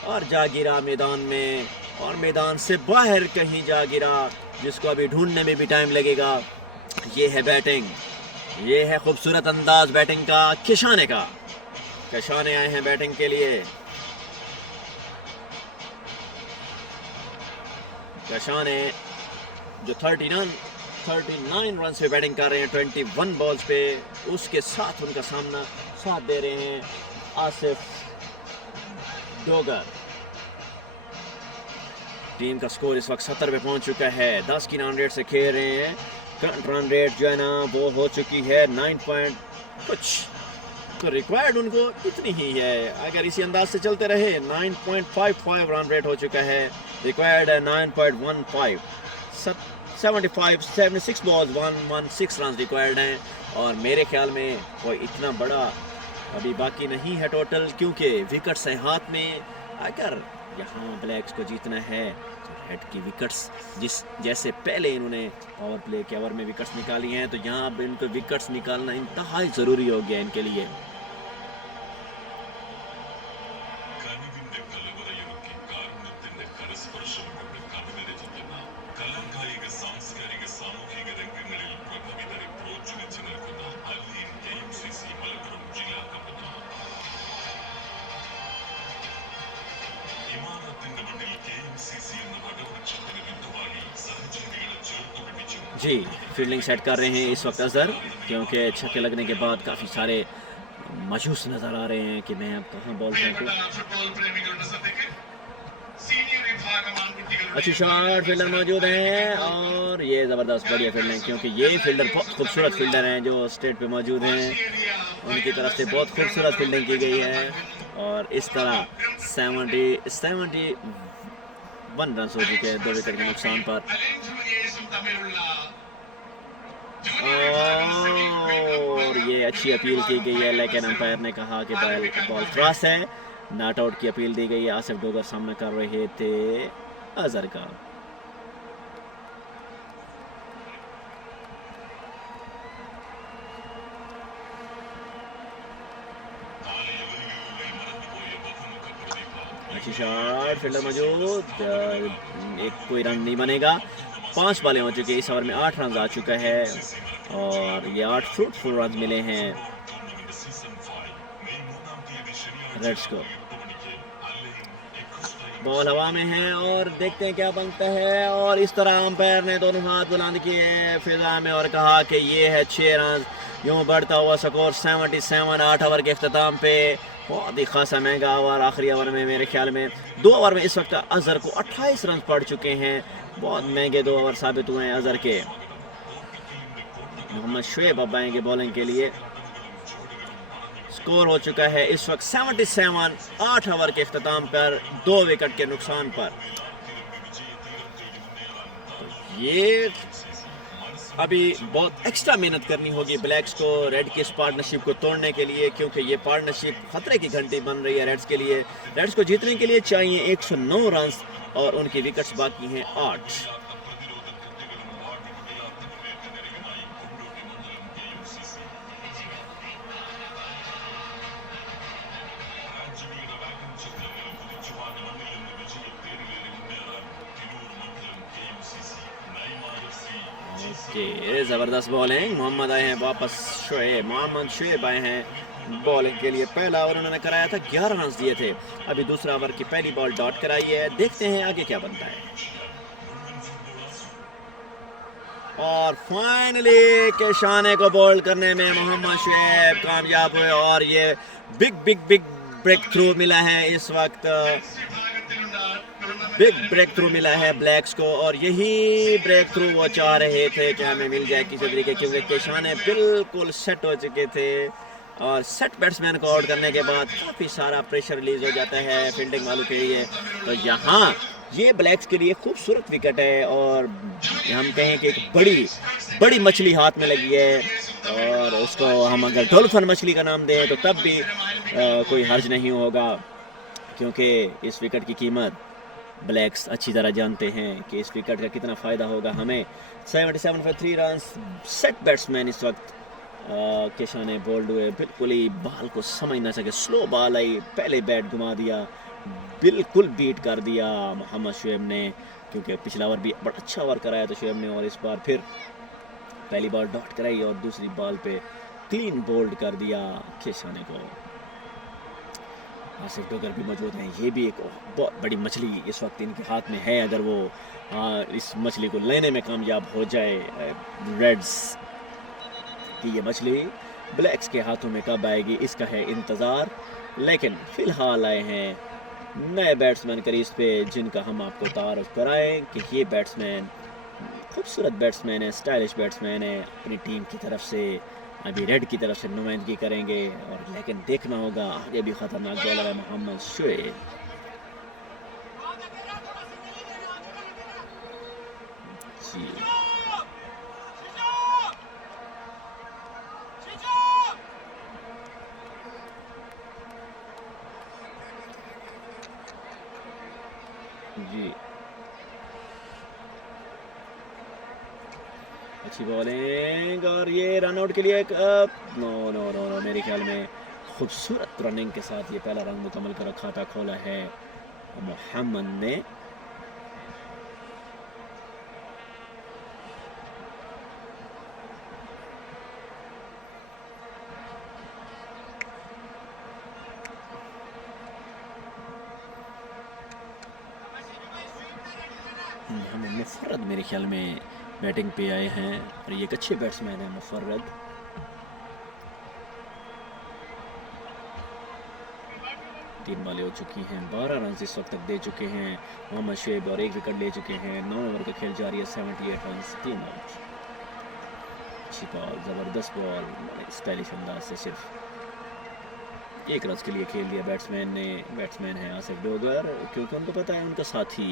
और जा गिरा मैदान में, और मैदान से बाहर कहीं जा गिरा, जिसको अभी ढूंढने में भी टाइम लगेगा। ये है बैटिंग, ये है खूबसूरत अंदाज बैटिंग का किशाने का। किशाने आए हैं बैटिंग के लिए। किशाने जो 39 रन पे बैटिंग कर रहे हैं 21 बॉल्स पे, उसके साथ उनका साथ दे रहे हैं आसिफ डोगर। टीम का स्कोर इस वक्त 70 पे पहुंच चुका है। 10 की रन रेट से खेल रहे हैं। करंट रन रेट जो है ना वो हो चुकी है 9 पॉइंट कुछ, तो रिक्वायर्ड उनको इतनी ही है। अगर इसी अंदाज से चलते रहे 9.55 रन रेट हो चुका है, रिक्वायर्ड है 9.15। 76 बॉल्स 116 रन रिक्वायर्ड हैं, और मेरे ख्याल में कोई इतना बड़ा अभी बाकी नहीं है टोटल, क्योंकि विकेट्स हैं हाथ में। अगर यहाँ ब्लैक्स को जीतना है तो रेड की विकेट्स जैसे पहले इन्होंने पावर प्ले के ओवर में विकेट्स निकाली हैं, तो यहाँ अब इनको विकेट्स निकालना इंतहाई ज़रूरी हो गया इनके लिए। जी, फील्डिंग सेट कर रहे हैं इस वक्त अजहर, क्योंकि छक्के लगने के बाद काफ़ी सारे मायूस नज़र आ रहे हैं कि मैं अब कहाँ बॉल फेंकूं। अच्छी शॉट, फील्डर मौजूद हैं और ये ज़बरदस्त बढ़िया फील्डिंग, क्योंकि ये फील्डर बहुत खूबसूरत फील्डर हैं जो स्टेट पे मौजूद हैं, उनकी तरफ से बहुत खूबसूरत फील्डिंग की गई है और इस तरह 71 रन हो चुके हैं 2 विकेट के नुकसान पर। और ये अच्छी अपील की गई है, लेकिन अंपायर ने कहा कि बॉल क्रॉस है, नॉट आउट की अपील दी गई है। आसिफ डोगर सामने कर रहे थे अजहर का। अच्छी शॉट, फील्डर मौजूद, एक कोई रन नहीं बनेगा। 5 बॉलें हो चुकी है, इस ओवर में 8 रन आ चुका है और ये 8 फ्रूटफुल रन मिले हैं रेड्स को। बॉल हवा में है और देखते हैं क्या बनता है, और इस तरह अंपायर ने दोनों हाथ बुलंद किए फिजा में और कहा कि ये है 6 रन। यूं बढ़ता हुआ स्कोर 77, 8 ओवर के अख्ताम पे बहुत ही खासा महंगा ओवर। आखिरी ओवर में मेरे ख्याल में 2 ओवर में इस वक्त अजहर को 28 रन पड़ चुके हैं। बहुत महंगे 2 ओवर साबित हुए हैं अजहर के। मोहम्मद शुएब अब आएंगे बॉलिंग के लिए। स्कोर हो चुका है इस वक्त 77, 8 ओवर के अख्ताम पर 2 विकेट के नुकसान पर। ये अभी बहुत एक्स्ट्रा मेहनत करनी होगी ब्लैक्स को रेड की इस पार्टनरशिप को तोड़ने के लिए, क्योंकि ये पार्टनरशिप खतरे की घंटी बन रही है रेड्स के लिए। रेड्स को जीतने के लिए चाहिए 109 रन और उनकी विकेट्स बाकी हैं 8। जबरदस्त बॉलिंग, मोहम्मद आए हैं वापस, मोहम्मद शुएब आए हैं बॉलिंग के लिए। पहला ओवर उन्होंने कराया था, 11 रन दिए थे। अभी दूसरा ओवर की पहली बॉल डॉट कराई है, देखते हैं आगे क्या बनता है। और फाइनली केशाने को बॉल करने में मोहम्मद शुएब कामयाब हुए और ये बिग ब्रेक थ्रू मिला है इस वक्त, बिग ब्रेक थ्रू मिला है ब्लैक्स को। और यही ब्रेक थ्रू वो चाह रहे थे कि हमें मिल जाए किसी तरीके, क्योंकि केशाने बिल्कुल सेट हो चुके थे और सेट बैट्समैन को आउट करने के बाद काफ़ी सारा प्रेशर रिलीज हो जाता है फील्डिंग वालों के लिए। तो यहाँ ये ब्लैक्स के लिए खूबसूरत विकेट है और हम कहें कि एक बड़ी मछली हाथ में लगी है, और उसको हम अगर डॉल्फिन मछली का नाम दें तो तब भी कोई हर्ज नहीं होगा, क्योंकि इस विकेट की कीमत ब्लैक्स अच्छी तरह जानते हैं कि इस विकेट का कितना फ़ायदा होगा हमें। 77 for 3 रन, सेट बैट्समैन इस वक्त केशाने बोल्ड हुए, बिल्कुल ही बॉल को समझ ना सके, स्लो बॉल आई, पहले बैट घुमा दिया, बिल्कुल बीट कर दिया मोहम्मद शुएब ने, क्योंकि पिछला ओवर भी बड़ा अच्छा ओवर कराया था शुएब ने, और इस बार फिर पहली बॉल डॉट कराई और दूसरी बॉल पे क्लीन बोल्ड कर दिया केशाने को। आसिफ डोगर भी मौजूद हैं, ये भी एक बहुत बड़ी मछली इस वक्त इनके हाथ में है। अगर वो इस मछली को लेने में कामयाब हो जाए रेड्स की, ये मछली ब्लैक्स के हाथों में कब आएगी इसका है इंतज़ार। लेकिन फ़िलहाल आए हैं नए बैट्समैन क्रीज पे, जिनका हम आपको तारुफ कराएं कि ये बैट्समैन खूबसूरत बैट्समैन है, स्टाइलिश बैट्समैन है, अपनी टीम की तरफ से अभी रेड की तरफ से नुमाइंदगी करेंगे। और लेकिन देखना होगा आगे भी खतरनाक बॉलर है मोहम्मद शुएब। जी अच्छी बॉलिंग, और ये रन आउट के लिए एक नो मेरे ख्याल में खूबसूरत रनिंग के साथ ये पहला रन मुकम्मल कर खाता खोला है मोहम्मद ने। मुफर्रद मेरे ख्याल में बैटिंग पे आए हैं और ये एक अच्छे बैट्समैन है मुफर्रद। 3 बॉलें हो चुकी हैं, 12 रन इस वक्त तक दे चुके हैं मोहम्मद शुएब और 1 विकेट ले चुके हैं। 9 ओवर का खेल जारी है, 78 रन 3 आउट। अच्छी बॉल, ज़बरदस्त बॉल, स्टाइलिश अंदाज से सिर्फ 1 रन के लिए खेल दिया बैट्समैन ने। बैट्समैन है आसिफ डोगर, क्योंकि उनको पता है उनका साथी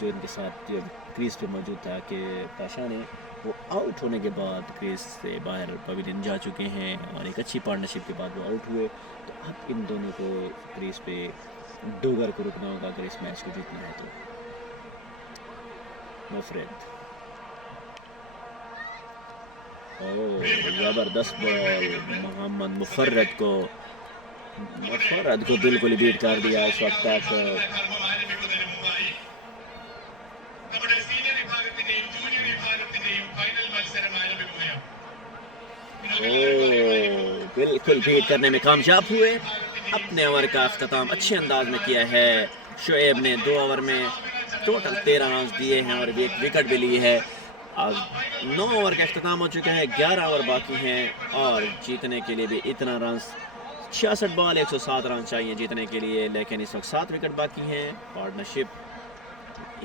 जो इनके साथ जो क्रीज पे मौजूद था कि पाशा ने, वो आउट होने के बाद क्रीज से बाहर पवेलियन जा चुके हैं और एक अच्छी पार्टनरशिप के बाद वो आउट हुए। तो अब इन दोनों को क्रीज पे डोगर को रुकना होगा अगर इस मैच को जीतना है तो। मुफरद, ज़बरदस्त बॉल, मोहम्मद मुफर्रद को बिल्कुल बीट कर दिया इस वक्त तक। बिल्कुल बीट करने में कामयाब हुए। अपने ओवर का अख्ताम अच्छे अंदाज में किया है शुएब ने। 2 ओवर में टोटल 13 रन दिए हैं और एक विकेट भी ली है। आज 9 ओवर का अख्ताम हो चुका है, 11 ओवर बाकी हैं और जीतने के लिए भी इतना रन, 66 बॉल 107 रन चाहिए जीतने के लिए, लेकिन इस वक्त 7 विकेट बाकी हैं। पार्टनरशिप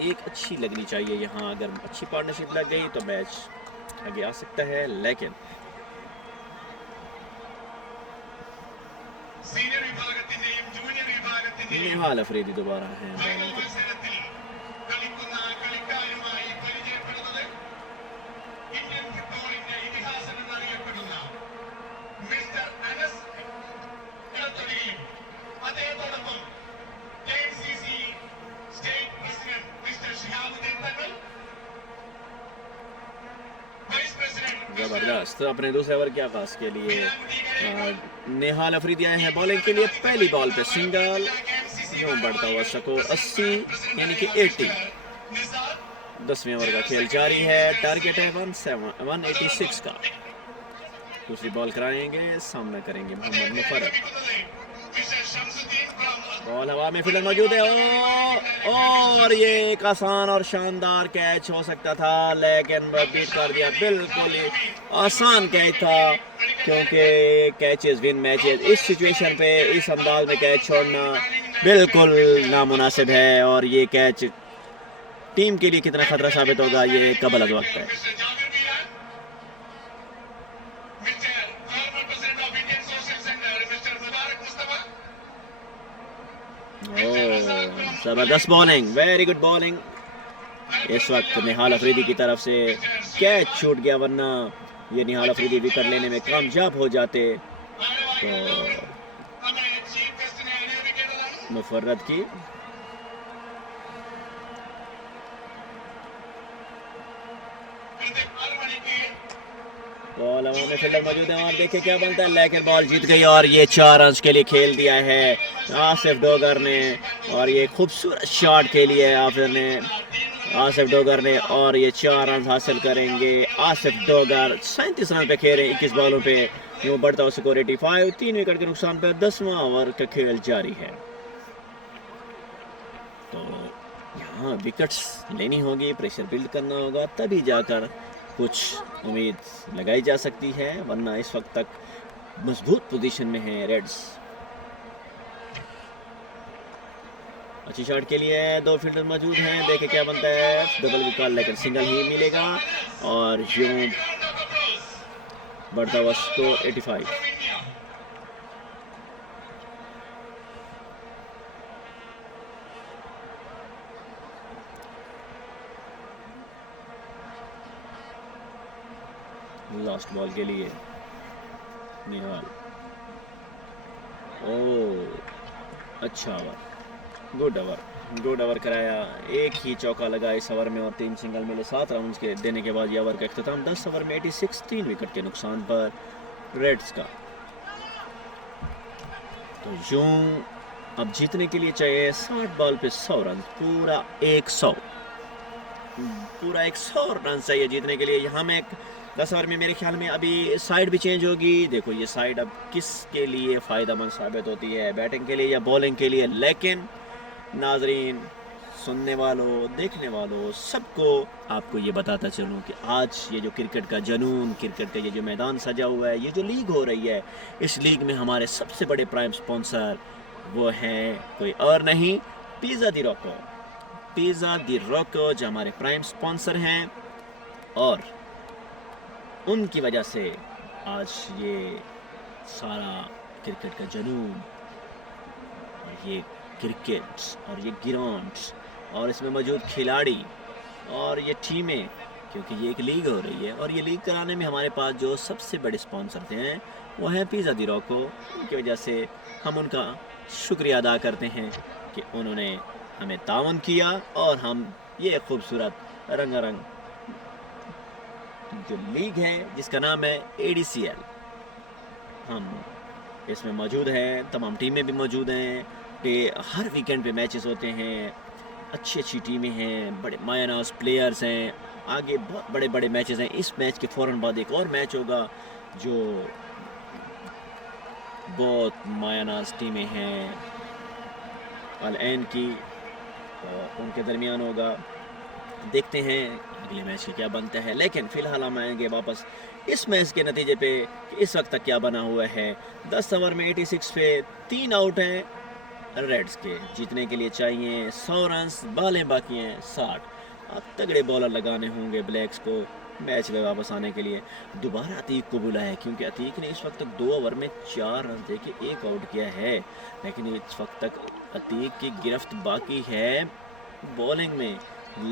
एक अच्छी लगनी चाहिए यहाँ, अगर अच्छी पार्टनरशिप लग गई तो मैच आगे आ सकता है। लेकिन निहाल अफरीदी दोबारा है। जबरदस्त, अपने दूसरे ओवर के आगाज के लिए निहाल अफरीदी आए हैं बॉलिंग के लिए। पहली बॉल पे सिंगल, यूं बढ़ता हुआ स्कोर 80 यानी कि 80। 10वें ओवर का खेल जारी है, टारगेट है 186 का। दूसरी बॉल कराएंगे, सामना करेंगे मोहम्मद मुफर्रद। बॉल हवा में फील्डर मौजूद है और ये एक आसान और शानदार कैच हो सकता था, लेकिन बीट कर दिया। बिल्कुल ही आसान कैच था, क्योंकि कैचेस विन मैचेस। इस सिचुएशन पे इस अंदाज में कैच छोड़ना बिल्कुल नामुनासिब है और ये कैच टीम के लिए कितना खतरा साबित होगा ये कबल वक्त है। जबरदस्त बॉलिंग, वेरी गुड बॉलिंग। इस वक्त निहाल अफरीदी की तरफ से कैच छूट गया, वरना ये निहाल अफरीदी विकेट लेने में कामयाब हो जाते तो मुफर्रद की बॉल हवा में फील्डर मौजूद है और देखिए क्या बनता है, लेकिन बॉल जीत गई और ये 4 रन के लिए खेल दिया है आसिफ डोगर ने। और ये खूबसूरत शॉट के लिए आसिफ डोगर ने और ये 4 रन हासिल करेंगे आसिफ डोगर। 37 रन पे खेल रहे 21 बॉलों पे, यूं बढ़ता हुआ स्कोर 85। 3 विकेट के नुकसान पर 10वां ओवर का खेल जारी है। तो यहाँ विकेट्स लेनी होगी, प्रेशर बिल्ड करना होगा, तभी जाकर कुछ उम्मीद लगाई जा सकती है, वरना इस वक्त तक मजबूत पोजीशन में है रेड्स। अच्छी शॉट के लिए 2 फील्डर मौजूद हैं, देखें क्या बनता है। डबल विकेट लेकर सिंगल ही मिलेगा और यूं बढ़ता हुआ स्कोर 85। लास्ट बॉल के लिए निहाल, अच्छा ओवर, गुड ओवर कराया। एक ही चौका लगा इस ओवर में और 3 सिंगल मिले। 7 रन के देने के बाद ये ओवर का अख्ताम। 10 ओवर में 86, 3 विकेट के नुकसान पर रेड्स का। तो यूं अब जीतने के लिए चाहिए 60 बॉल पे 100 रन, पूरा 100 रन चाहिए जीतने के लिए। यहाँ में 10 ओवर में मेरे ख्याल में अभी साइड भी चेंज होगी। देखो ये साइड अब किसके लिए फ़ायदेमंद साबित होती है, बैटिंग के लिए या बॉलिंग के लिए। लेकिन नाजरीन, सुनने वालों, देखने वालों, सबको आपको ये बताता चलूँ कि आज ये जो क्रिकेट का जनून, क्रिकेट का ये जो मैदान सजा हुआ है, ये जो लीग हो रही है, इस लीग में हमारे सबसे बड़े प्राइम स्पॉन्सर वो है कोई और नहीं, पिज़्ज़ा दी रोको। पिज़्ज़ा दी रोको जो हमारे प्राइम स्पॉन्सर हैं, और उनकी वजह से आज ये सारा क्रिकेट का जुनून, और ये क्रिकेट और ये ग्राउंड्स और इसमें मौजूद खिलाड़ी और ये टीमें, क्योंकि ये एक लीग हो रही है, और ये लीग कराने में हमारे पास जो सबसे बड़े स्पॉन्सर हैं वो हैं पिज़्ज़ा दी रोको। उनकी वजह से हम उनका शुक्रिया अदा करते हैं कि उन्होंने हमें तावन किया और हम ये खूबसूरत रंगारंग जो लीग है जिसका नाम है ADCL, हम इसमें मौजूद हैं। तमाम टीमें भी मौजूद हैं कि हर वीकेंड पे मैचेस होते हैं, अच्छी अच्छी टीमें हैं, बड़े मायनाज प्लेयर्स हैं, आगे बहुत बड़े बड़े मैचेस हैं। इस मैच के फ़ौरन बाद एक और मैच होगा जो बहुत मायनाज टीमें हैं अल ऐन की, और उनके दरमियान होगा। देखते हैं अगले मैच में क्या बनता है, लेकिन फ़िलहाल हम आएंगे वापस इस मैच के नतीजे पे कि इस वक्त तक क्या बना हुआ है। 10 ओवर में 86 पे 3 आउट हैं रेड्स के, जीतने के लिए चाहिए 100 रन, बालें बाकी हैं 60। अब तगड़े बॉलर लगाने होंगे ब्लैक्स को मैच में वापस आने के लिए। दोबारा अतीक को बुलाया क्योंकि अतीक ने इस वक्त तक 2 ओवर में 4 रन दे के 1 आउट किया है, लेकिन इस वक्त तक अतीक की गिरफ्त बाकी है बॉलिंग में।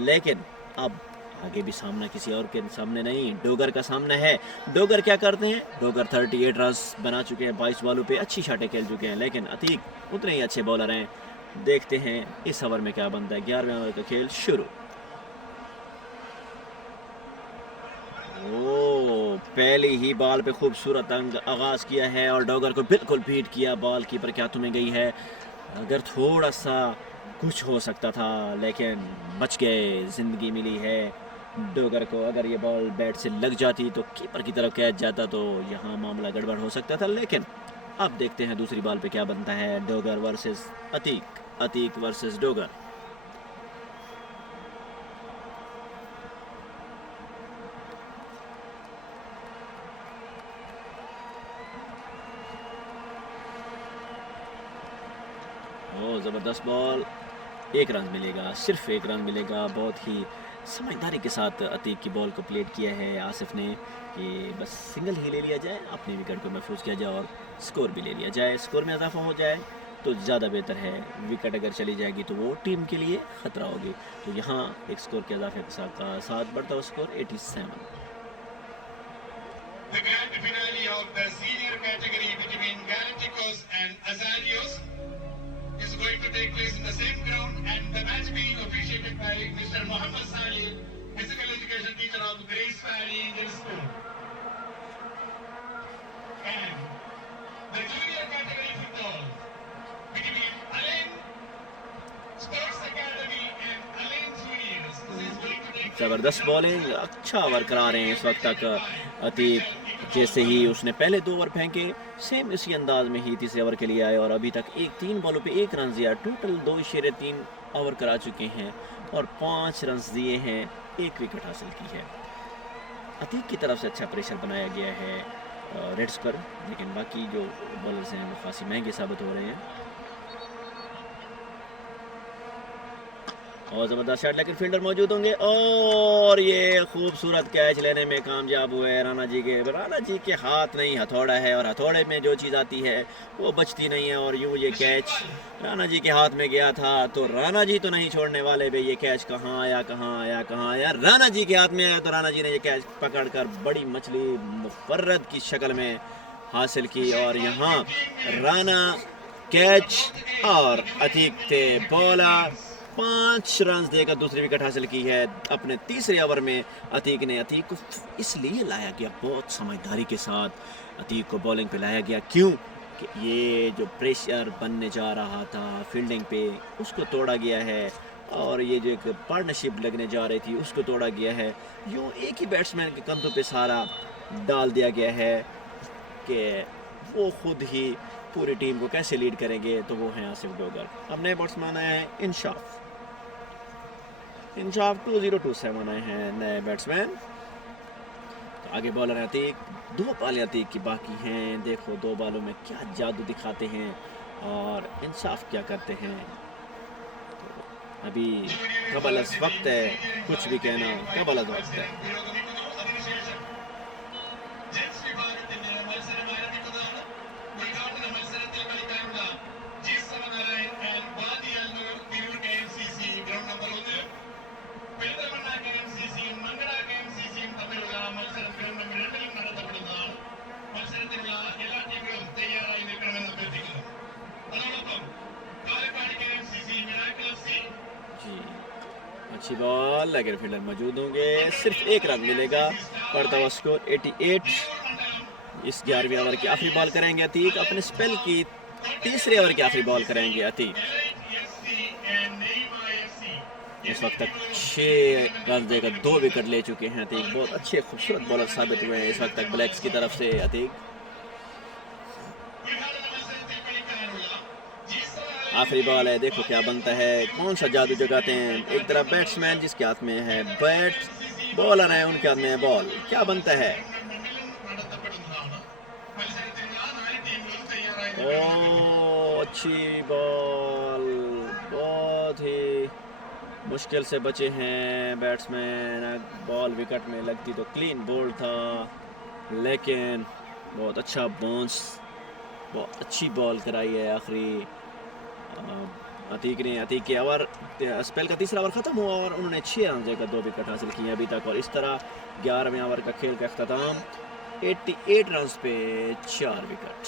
लेकिन अब आगे भी सामना किसी और के सामने नहीं, डोगर का सामना है। डोगर क्या करते हैं, डोगर 38 रन बना चुके हैं 22 बॉलों पे, अच्छी शॉटें खेल चुके हैं, लेकिन अतीक उतने ही अच्छे बॉलर हैं। देखते हैं इस ओवर में क्या बनता है। 11वें ओवर का खेल शुरू। ओ, पहली ही बॉल पे खूबसूरत आगाज किया है और डोगर को बिल्कुल बीट किया। बॉल कीपर के हाथों में गई है, अगर थोड़ा सा कुछ हो सकता था लेकिन बच गए, जिंदगी मिली है डोगर को। अगर ये बॉल बैट से लग जाती तो कीपर की तरफ कैच जाता तो यहाँ मामला गड़बड़ हो सकता था। लेकिन अब देखते हैं दूसरी बॉल पे क्या बनता है। Dogar versus Atiq, Atiq versus Dogar. Oh, ज़बरदस्त बॉल, 1 रन मिलेगा, सिर्फ 1 रन मिलेगा। बहुत ही समझदारी के साथ अतीक की बॉल को प्लेट किया है आसिफ ने कि बस सिंगल ही ले लिया जाए, अपने विकेट को महफूज किया जाए और स्कोर भी ले लिया जाए। स्कोर में इजाफा हो जाए तो ज़्यादा बेहतर है, विकेट अगर चली जाएगी तो वो टीम के लिए ख़तरा होगी। तो यहाँ एक स्कोर के इजाफे के साथ बढ़ता हुआ score 87। The grand finale of the senior category between Galacticos and Azanios is going to take place in the same ground, and the match being officiated by Mr. Muhammad Salih, physical education teacher of Grace Valley Angel School. And the junior category football between Alain Sports Academy and Alain Juniors. This is going to take ज़बरदस्त bowling, अच्छा over करा रहे हैं इस वक्त तक अतीक। जैसे ही उसने पहले 2 ओवर फेंके, सेम इसी अंदाज में ही तीसरे ओवर के लिए आए और अभी तक 3 बॉलों पे 1 रन दिया। टोटल 2.3 ओवर करा चुके हैं और 5 रन दिए हैं, 1 विकेट हासिल की है। अतीक की तरफ से अच्छा प्रेशर बनाया गया है रेड्स पर, लेकिन बाकी जो बॉलर्स हैं वो खासी महंगे साबित हो रहे हैं। और ज़बरदस्त शॉट, लेकिन फील्डर मौजूद होंगे और ये खूबसूरत कैच लेने में कामयाब हुए राणा जी के। राणा जी के हाथ नहीं हथौड़ा है और हथौड़े में जो चीज़ आती है वो बचती नहीं है, और यूँ ये कैच राणा जी के हाथ में गया था तो राणा जी तो नहीं छोड़ने वाले भाई। ये कैच कहाँ आया, कहाँ आया, कहाँ आया, राणा जी के हाथ में आया तो राणा जी ने ये कैच पकड़कर बड़ी मछली मुफर्रद की शक्ल में हासिल की। और यहाँ राणा कैच और अतीक थे बॉलर, 5 रन देकर दूसरी विकेट हासिल की है अपने तीसरे ओवर में। अतीक को इसलिए लाया गया, बहुत समझदारी के साथ अतीक को बॉलिंग पे लाया गया। क्यों कि ये जो प्रेशर बनने जा रहा था फील्डिंग पे उसको तोड़ा गया है, और ये जो एक पार्टनरशिप लगने जा रही थी उसको तोड़ा गया है। यूँ एक ही बैट्समैन के कंधों पे सारा डाल दिया गया है कि वो खुद ही पूरी टीम को कैसे लीड करेंगे, तो वो हैं आसिफ डोगर। अब नए बैट्समैन आए हैं इंशाफ 2027 आए हैं नए बैट्समैन। तो आगे बॉलर अतीक, 2 बॉलें अतीक की बाकी हैं। देखो 2 बॉलों में क्या जादू दिखाते हैं और इंसाफ क्या करते हैं। तो अभी कबल अज़ वक्त है, कुछ भी कहना कबल अज़ वक्त है। जी, अच्छी बॉल, लेकिन फील्डर मौजूद होंगे, सिर्फ एक रन मिलेगा। पड़ता हुआ स्कोर 88। इस 11वीं ओवर की आखिरी बॉल करेंगे अतीक, अपने स्पेल की तीसरे ओवर की आखिरी बॉल करेंगे अतीक। इस वक्त तक 6 रन देकर 2 विकेट ले चुके हैं अतीक। बहुत अच्छे खूबसूरत बॉलर साबित हुए हैं इस वक्त तक ब्लैक्स की तरफ से अतीक। आखिरी बॉल है, देखो क्या बनता है, कौन सा जादू जगाते हैं। एक तरफ बैट्समैन जिसके हाथ में है बैट, बॉलर है उनके हाथ में है बॉल, क्या बनता है। ओ अच्छी बॉल, बहुत ही मुश्किल से बचे हैं बैट्समैन। बॉल विकेट में लगती तो क्लीन बोल्ड था, लेकिन बहुत अच्छा बाउंस, बहुत अच्छी बॉल कराई है आखिरी अतीक ने। अतीक के ओवर स्पेल का तीसरा ओवर ख़त्म हुआ और उन्होंने 6 रन देकर 2 विकेट हासिल किए अभी तक। और इस तरह 11वें ओवर का खेल का अख्ताम 88 रन पे 4 विकेट।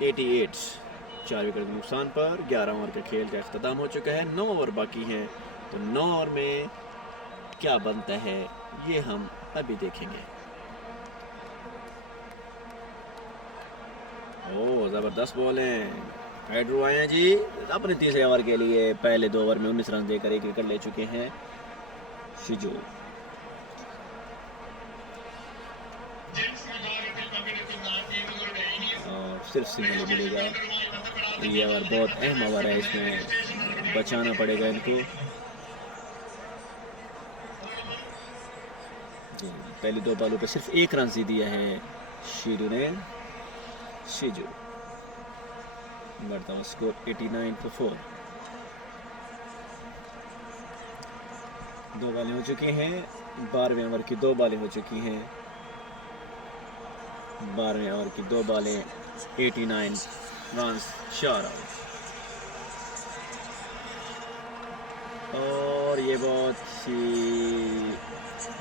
88, 4 विकेट के नुकसान पर 11 ओवर के खेल का अख्ताम हो चुका है। 9 ओवर बाकी हैं, तो 9 ओवर में क्या बनता है ये हम अभी देखेंगे। ओह ज़बरदस्त बॉल है, हेड्रू आए हैं जी अपने तीसरे ओवर के लिए। पहले 2 ओवर में 19 रन देकर 1 विकेट ले चुके हैं शिजू। और सिर्फ सिंगल मिलेगा। ये ओवर बहुत अहम ओवर है, इसमें बचाना पड़ेगा इनको। पहली 2 बॉलों पे सिर्फ 1 रन ही दिया है शिजू। बढ़ता हुआ स्कोर 89 पर 4। 2 बॉलें हो चुकी हैं, 12वें ओवर की 2 बॉलें हो चुकी हैं। 12वें ओवर की 2 बॉलें 89 रन, 4 आउट। और ये बहुत ही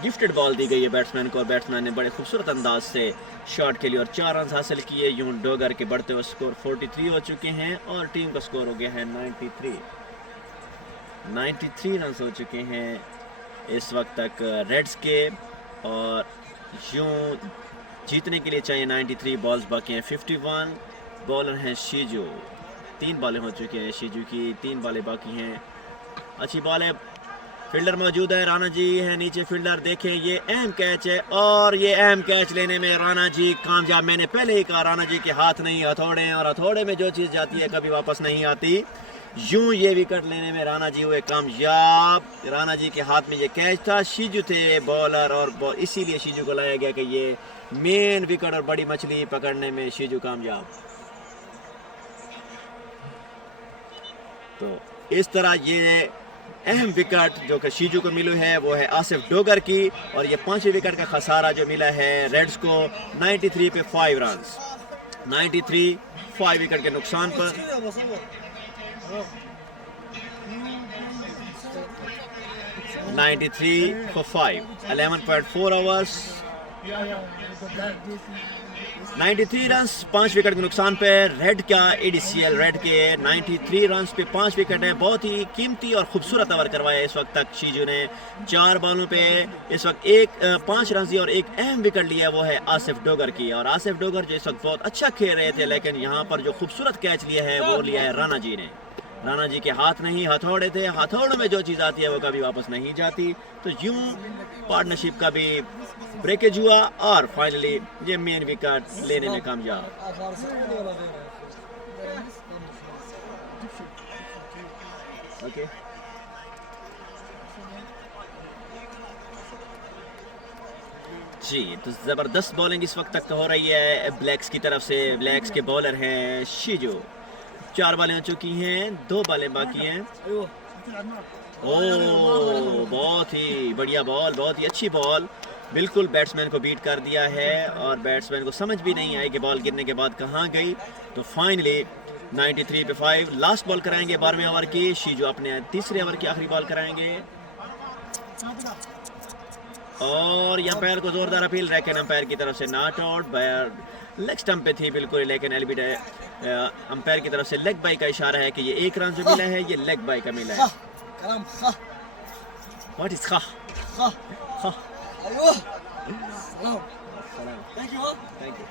गिफ्टेड बॉल दी गई है बैट्समैन को, और बैट्समैन ने बड़े खूबसूरत अंदाज से शॉट के लिए और 4 रन हासिल किए। यूं डोगर के बढ़ते हुए स्कोर 43 हो चुके हैं और टीम का स्कोर हो गया है 93 रन हो चुके हैं इस वक्त तक रेड्स के। और यूं जीतने के लिए चाहिए 93, बॉल्स बाकी हैं 51। बॉलर हैं शिजू, 3 बॉलें हो चुकी हैं शिजू की, 3 बॉलें बाकी हैं। अच्छी बॉल है, फील्डर मौजूद है, राणा जी है नीचे फील्डर। देखें ये अहम कैच है और ये अहम कैच लेने में राणा जी कामयाब। मैंने पहले ही कहा राणा जी के हाथ नहीं हथौड़े हैं, और हथौड़े में जो चीज़ जाती है कभी वापस नहीं आती। यूं ये विकेट लेने में राणा जी हुए कामयाब। राणा जी के हाथ में ये कैच था, शिजू थे बॉलर, और इसीलिए शिजू को लाया गया कि ये मेन विकेट और बड़ी मछली पकड़ने में शिजू कामयाब। तो इस तरह ये अहम विकेट जो कि शिजू को मिली है वो है आसिफ डोगर की, और ये 5वें विकेट का खसारा जो मिला है रेड्स को 93 पे 5 रन। 93 5 विकेट के नुकसान पर। 93 for 5, 11.4 ओवर्स, 93 रन 5 विकेट के नुकसान पे। रेड का एडीसीएल रेड के 93 रन पे 5 विकेट है। बहुत ही कीमती और खूबसूरत ओवर करवाया इस वक्त तक शिजू ने। 4 बॉलों पे इस वक्त 5 रन दिए और एक अहम विकेट लिया, वो है आसिफ डोगर की। और आसिफ डोगर जो इस वक्त बहुत अच्छा खेल रहे थे, लेकिन यहाँ पर जो खूबसूरत कैच लिया है वो लिया है राणा जी ने। राणा जी के हाथ नहीं हथौड़े थे, हथौड़ों में जो चीज़ आती है वो कभी वापस नहीं जाती। तो यूं पार्टनरशिप का भी ब्रेकेज हुआ और फाइनली ये मेन विकेट लेने में कामयाब। ओके। जी, तो ज़बरदस्त बॉलिंग इस वक्त तक हो रही है ब्लैक्स की तरफ से। ब्लैक्स के बॉलर हैं शिजो। 4 बॉलें हो चुकी हैं, 2 बॉलें बाकी हैं। ओह, बहुत ही बढ़िया बॉल, बहुत ही अच्छी बॉल। बिल्कुल बैट्समैन को बीट कर दिया है और बैट्समैन को समझ भी नहीं आई कि बॉल गिरने के बाद कहाँ गई। तो फाइनली 93 पे 5 लास्ट बॉल कराएंगे 12वें ओवर की। शिजो अपने तीसरे ओवर की आखिरी बॉल कराएंगे और यहाँ पैर को जोरदार अपील, लेकिन अंपायर की तरफ से नॉट आउट। बैर लेग स्टंप पे थी बिल्कुल, लेकिन एलबीड अंपायर की तरफ से लेग बाई का इशारा है कि ये 1 रन जो मिला है ये लेग बाई का मिला है। व्हाट इज खा? Thank you.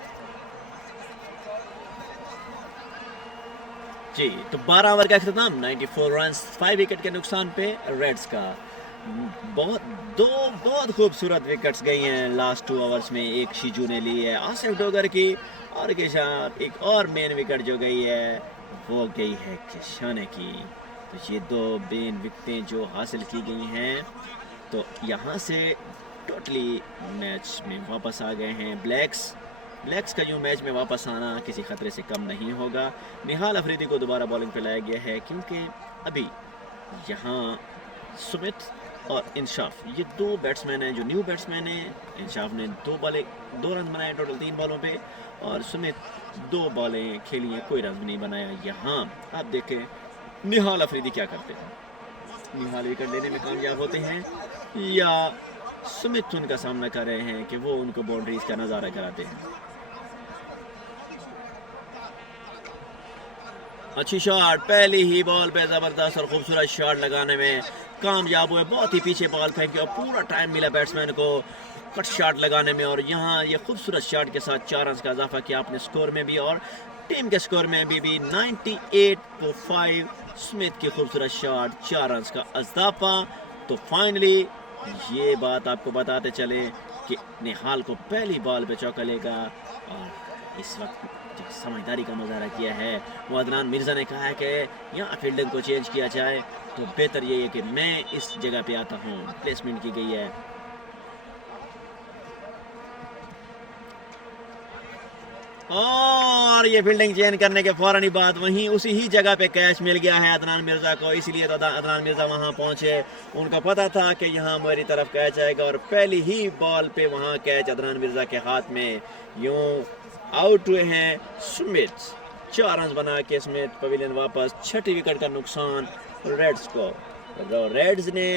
जी, तो 12 ओवर का अख्ताम, 94 रन 5 विकेट के नुकसान पे रेड्स का। बहुत खूबसूरत विकेट्स गई हैं लास्ट 2 ओवर्स में। एक शिजू ने ली है आसिफ डोगर की और के साथ एक और मेन विकेट जो गई है वो गई है किशाने की। तो ये 2 मेन विकेटें जो हासिल की गई हैं, तो यहाँ से टोटली मैच में वापस आ गए हैं ब्लैक्स का यूँ मैच में वापस आना किसी खतरे से कम नहीं होगा। निहाल अफरीदी को दोबारा बॉलिंग पे लाया गया है क्योंकि अभी यहाँ सुमित और इंशाफ ये 2 बैट्समैन हैं जो न्यू बैट्समैन हैं। इंशाफ ने 2 रन बनाए टोटल 3 बॉलों पे और सुमित 2 बॉलें खेली हैं, कोई रन नहीं बनाया। यहाँ आप देखें निहाल अफरीदी क्या करते हैं। निहाल विकेट लेने में कामयाब होते हैं या सुमित उनका सामना कर रहे हैं कि वो उनको बाउंड्रीज का नज़ारा कराते हैं। अच्छी शॉट, पहली ही बॉल पे ज़बरदस्त और खूबसूरत शॉट लगाने में कामयाब हुए। बहुत ही पीछे बॉल फेंकी और पूरा टाइम मिला बैट्समैन को कट शॉट लगाने में और यहाँ ये खूबसूरत शॉट के साथ 4 रन का इजाफा किया अपने स्कोर में भी और टीम के स्कोर में भी 98 को 5 स्मिथ की खूबसूरत शॉट, 4 रन का इजाफा। तो फाइनली ये बात आपको बताते चले कि निहाल को पहली बॉल पे चौका लेगा और इस वक्त जो समझदारी का मुजाहरा किया है वो अदनान मिर्ज़ा ने कहा है कि यहाँ फील्डिंग को चेंज किया जाए तो बेहतर ये है कि मैं इस जगह पे आता हूँ। प्लेसमेंट की गई है और ये फील्डिंग चेंज करने के फौरन ही बाद वहीं उसी ही जगह पे कैच मिल गया है अदनान मिर्ज़ा को, इसलिए तो अदनान मिर्ज़ा वहां पहुंचे। उनको पता था कि यहाँ मेरी तरफ कैच आएगा और पहली ही बॉल पे वहां कैच अदनान मिर्ज़ा के हाथ में। यूं आउट हुए हैं स्मिथ, 4 रन बना के स्मिथ पवेलियन वापस। 6ठी विकेट का नुकसान रेड्स को। रेड्स ने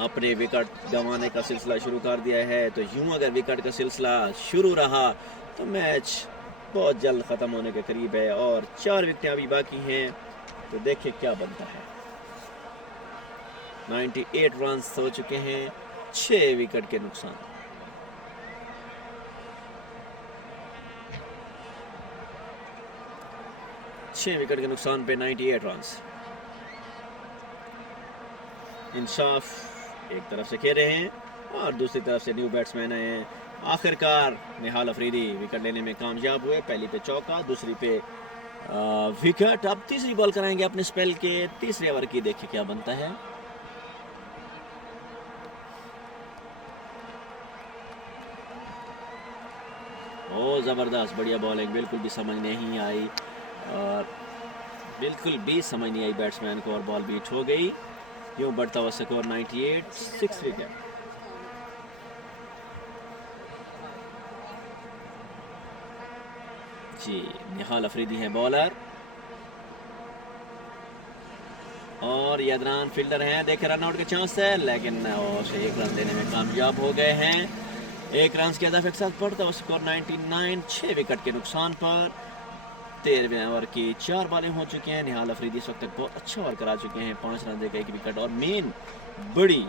अपने विकेट गंवाने का सिलसिला शुरू कर दिया है। तो यूं अगर विकेट का सिलसिला शुरू रहा तो मैच बहुत जल्द ख़त्म होने के करीब है और 4 विकेटें अभी बाकी हैं। तो देखिए क्या बनता है। 98 रन हो चुके हैं, 6 विकेट के नुकसान। छह विकेट के नुकसान पे 98 रन। इंसाफ एक तरफ से खेल रहे हैं और दूसरी तरफ से न्यू बैट्समैन आए हैं। आखिरकार निहाल अफरीदी विकेट लेने में कामयाब हुए। पहली पे चौका, दूसरी पे विकेट। अब तीसरी बॉल कराएंगे अपने स्पेल के तीसरे ओवर की। देखिए क्या बनता है। ओ ज़बरदस्त, बढ़िया बॉलिंग, बिल्कुल भी समझ नहीं आई और बिल्कुल भी समझ नहीं आई बैट्समैन को और बॉल बीट हो गई। यूँ बढ़ता हुआ स्कोर 98, 6 विकेट। जी, निहाल अफरीदी हैं बॉलर और ये अदनान फील्डर हैं। देखे रन आउट के चांस है लेकिन उसे 1 रन देने में कामयाब हो गए हैं। 1 रन के इजाफे के साथ पड़ता हुआ स्कोर 99, 6 विकेट के नुकसान पर। 13वें ओवर की 4 बॉलें हो चुकी हैं। निहाल अफरीदी इस वक्त तक बहुत अच्छा ओवर करा चुके हैं। 5 रन देकर 1 विकेट और मेन बड़ी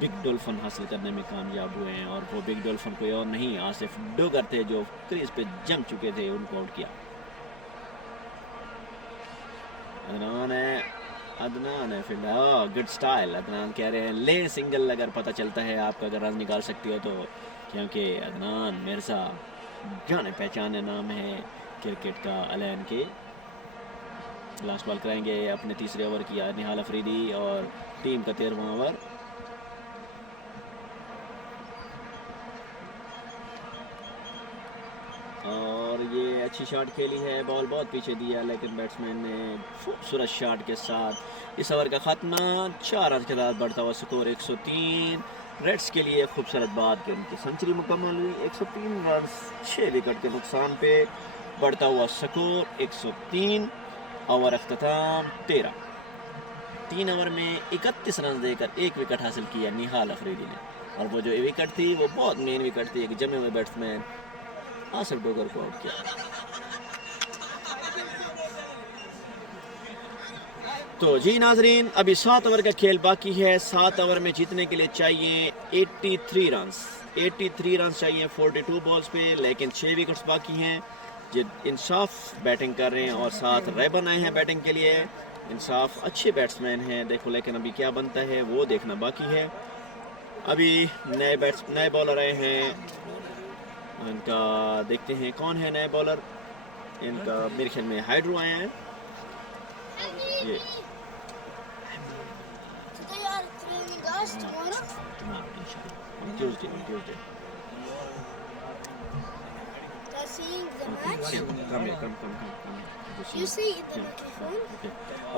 बिग डॉल्फिन हासिल करने में कामयाब हुए हैं। और वो बिग डॉल्फिन कोई और नहीं आसिफ डोगर थे जो क्रीज पे जम चुके थे, उनको आउट किया। अदनान है फील्डर, गुड स्टाइल। अदनान कह रहे हैं ले सिंगल अगर पता चलता है आपका, अगर रन निकाल सकती हो तो, क्योंकि अदनान मिर्ज़ा जाने पहचाने नाम है क्रिकेट का अलैन के। लास्ट बॉल कराएंगे अपने तीसरे ओवर की निहाल अफरीदी और टीम का 13वां ओवर। और ये अच्छी शॉट खेली है, बॉल बहुत पीछे दिया लेकिन बैट्समैन ने खूबसूरत शॉट के साथ इस ओवर का खात्मा। 4 रन के साथ बढ़ता हुआ स्कोर 103। रेड्स के लिए खूबसूरत बात कि उनकी सेंचुरी मुकम्मल हुई। 103 रन 6 विकेट के नुकसान पे बढ़ता हुआ स्कोर 103। ओवर अख्ताम 13। 3 ओवर में 31 रन देकर 1 विकेट हासिल किया निहाल अफरीदी ने। और वो जो विकेट थी वो बहुत मेन विकेट थी, एक जमे हुए बैट्समैन आसिफ डोगर को आउट किया। तो जी नाजरीन, अभी 7 ओवर का खेल बाकी है। 7 ओवर में जीतने के लिए चाहिए 83 रन। 83 रन चाहिए 42 बॉल्स पे, लेकिन 6 विकेट्स बाकी हैं। इंसाफ बैटिंग कर रहे हैं और 7 रेबन आए हैं बैटिंग के लिए। इंसाफ अच्छे बैट्समैन हैं देखो, लेकिन अभी क्या बनता है वो देखना बाकी है। अभी नए बॉलर आए हैं, इनका देखते हैं कौन है नए बॉलर। इनका मेरे ख्याल में हाइड्रो आए हैं ये। Tuesday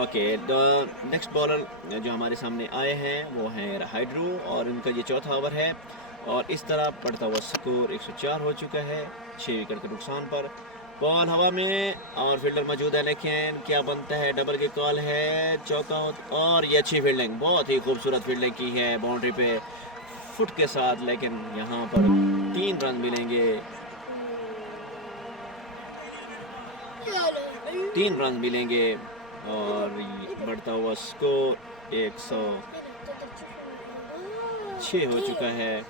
okay. नेक्स्ट बॉलर जो हमारे सामने आए हैं वो हैं हाइड्रो और इनका ये 4था ओवर है। और इस तरह बढ़ता हुआ स्कोर 104 हो चुका है 6 विकेट के नुकसान पर। बॉल हवा में और फील्डर मौजूद है, लेकिन क्या बनता है, डबल की कॉल है, चौका। और ये अच्छी फील्डिंग, बहुत ही खूबसूरत फील्डिंग की है बाउंड्री पे फुट के साथ, लेकिन यहाँ पर 3 रन मिलेंगे। 3 रन मिलेंगे और बढ़ता हुआ स्कोर 106 हो चुका है।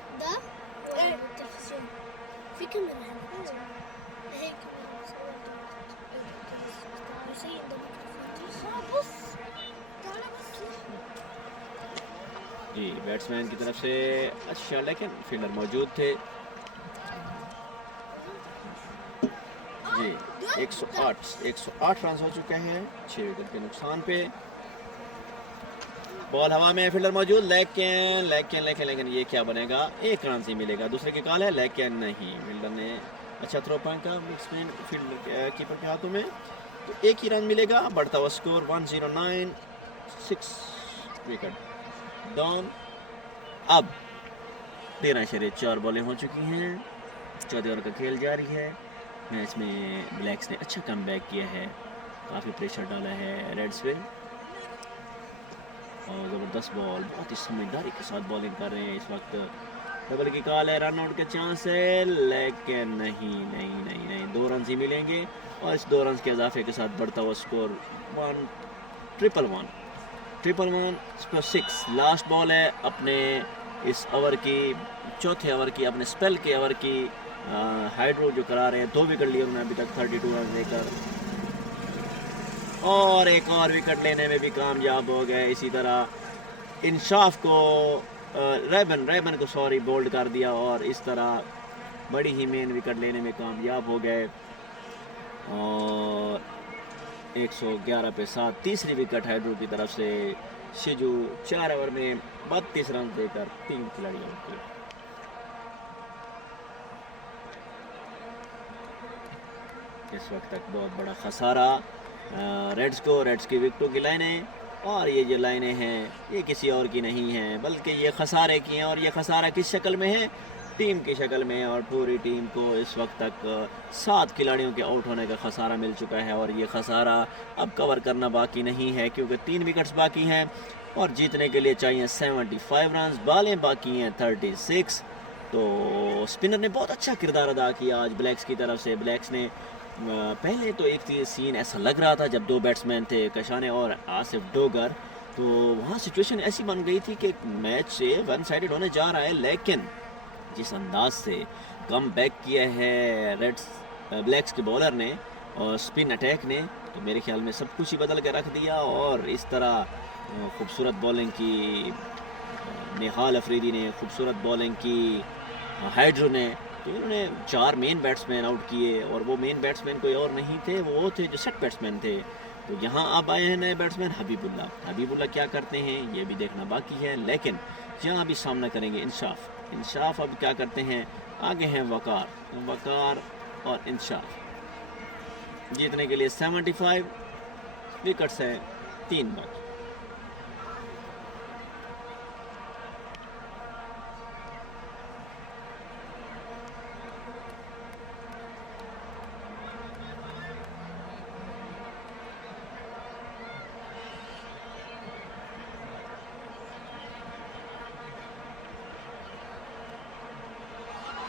जी बैट्समैन की तरफ से अच्छा, लेकिन फील्डर मौजूद थे। जी 108 रन हो चुके हैं 6 विकेट के नुकसान पे। बॉल हवा में, फील्डर मौजूद, लेकिन ये क्या बनेगा, 1 रन से मिलेगा। दूसरे की कॉल है लेकिन नहीं, फील्डर ने अच्छा थ्रो फेंका बैट्समैन फील्डर कीपर के हाथों में, तो 1 ही रन मिलेगा। बढ़ता हुआ स्कोर 109, 6 विकेट डाउन। अब 13/4 बॉलें हो चुकी हैं, 14 ओवर का खेल जारी है। मैच में ब्लैक्स ने अच्छा कमबैक किया है, काफ़ी प्रेशर डाला है रेड्स पे और ज़बरदस्त बॉल, बहुत ही समझदारी के साथ बॉलिंग कर रहे हैं इस वक्त। डबल की कॉल है, रन आउट का चांस है, लेकिन नहीं 2 रन ही मिलेंगे और इस 2 रन के इजाफे के साथ बढ़ता हुआ स्कोर 1-1-1-1-6। लास्ट बॉल है अपने इस ओवर की, चौथे ओवर की, अपने स्पेल के ओवर की। हाइड्रो जो करा रहे हैं, 2 विकेट लिए उन्होंने अभी तक 32 रन लेकर, और एक और विकेट लेने में भी कामयाब हो गए। इसी तरह इंसाफ को रेबन को बोल्ड कर दिया और इस तरह बड़ी ही मेन विकेट लेने में कामयाब हो गए। और 111 पे 7 तीसरी विकेट हाइड्रो की तरफ से। शिजू 4 ओवर में 32 रन देकर 3 खिलाड़ियों के। इस वक्त तक बहुत बड़ा खसारा रेड्स की विकेटों की लाइनें, और ये जो लाइनें हैं ये किसी और की नहीं हैं बल्कि ये खसारे की हैं। और ये खसारा किस शक्ल में है, टीम की शक्ल में है। और पूरी टीम को इस वक्त तक 7 खिलाड़ियों के आउट होने का खसारा मिल चुका है और ये खसारा अब कवर करना बाकी नहीं है, क्योंकि 3 विकेट्स बाकी हैं और जीतने के लिए चाहिए 75 रन। बालें बाकी हैं 36। तो स्पिनर ने बहुत अच्छा किरदार अदा किया आज ब्लैक्स की तरफ से। ब्लैक्स ने पहले तो एक सीन ऐसा लग रहा था जब 2 बैट्समैन थे, कशाने और आसिफ डोगर, तो वहाँ सिचुएशन ऐसी बन गई थी कि मैच से 1 साइडेड होने जा रहा है, लेकिन जिस अंदाज से कम बैक किया है ब्लैक्स के बॉलर ने और स्पिन अटैक ने, तो मेरे ख्याल में सब कुछ ही बदल के रख दिया। और इस तरह खूबसूरत बॉलिंग की निहाल अफरीदी ने, खूबसूरत बॉलिंग की हाइड्रो ने, तो इन्होंने 4 मेन बैट्समैन आउट किए। और वो मेन बैट्समैन कोई और नहीं थे, वो थे जो सेट बैट्समैन थे। तो यहाँ अब आए हैं नए बैट्समैन हबीबुल्ला क्या करते हैं ये भी देखना बाकी है, लेकिन यहाँ भी सामना करेंगे इंसाफ अब क्या करते हैं, आगे हैं वकार और इंसाफ। जीतने के लिए 75 विकेट्स हैं, 3 बाकी।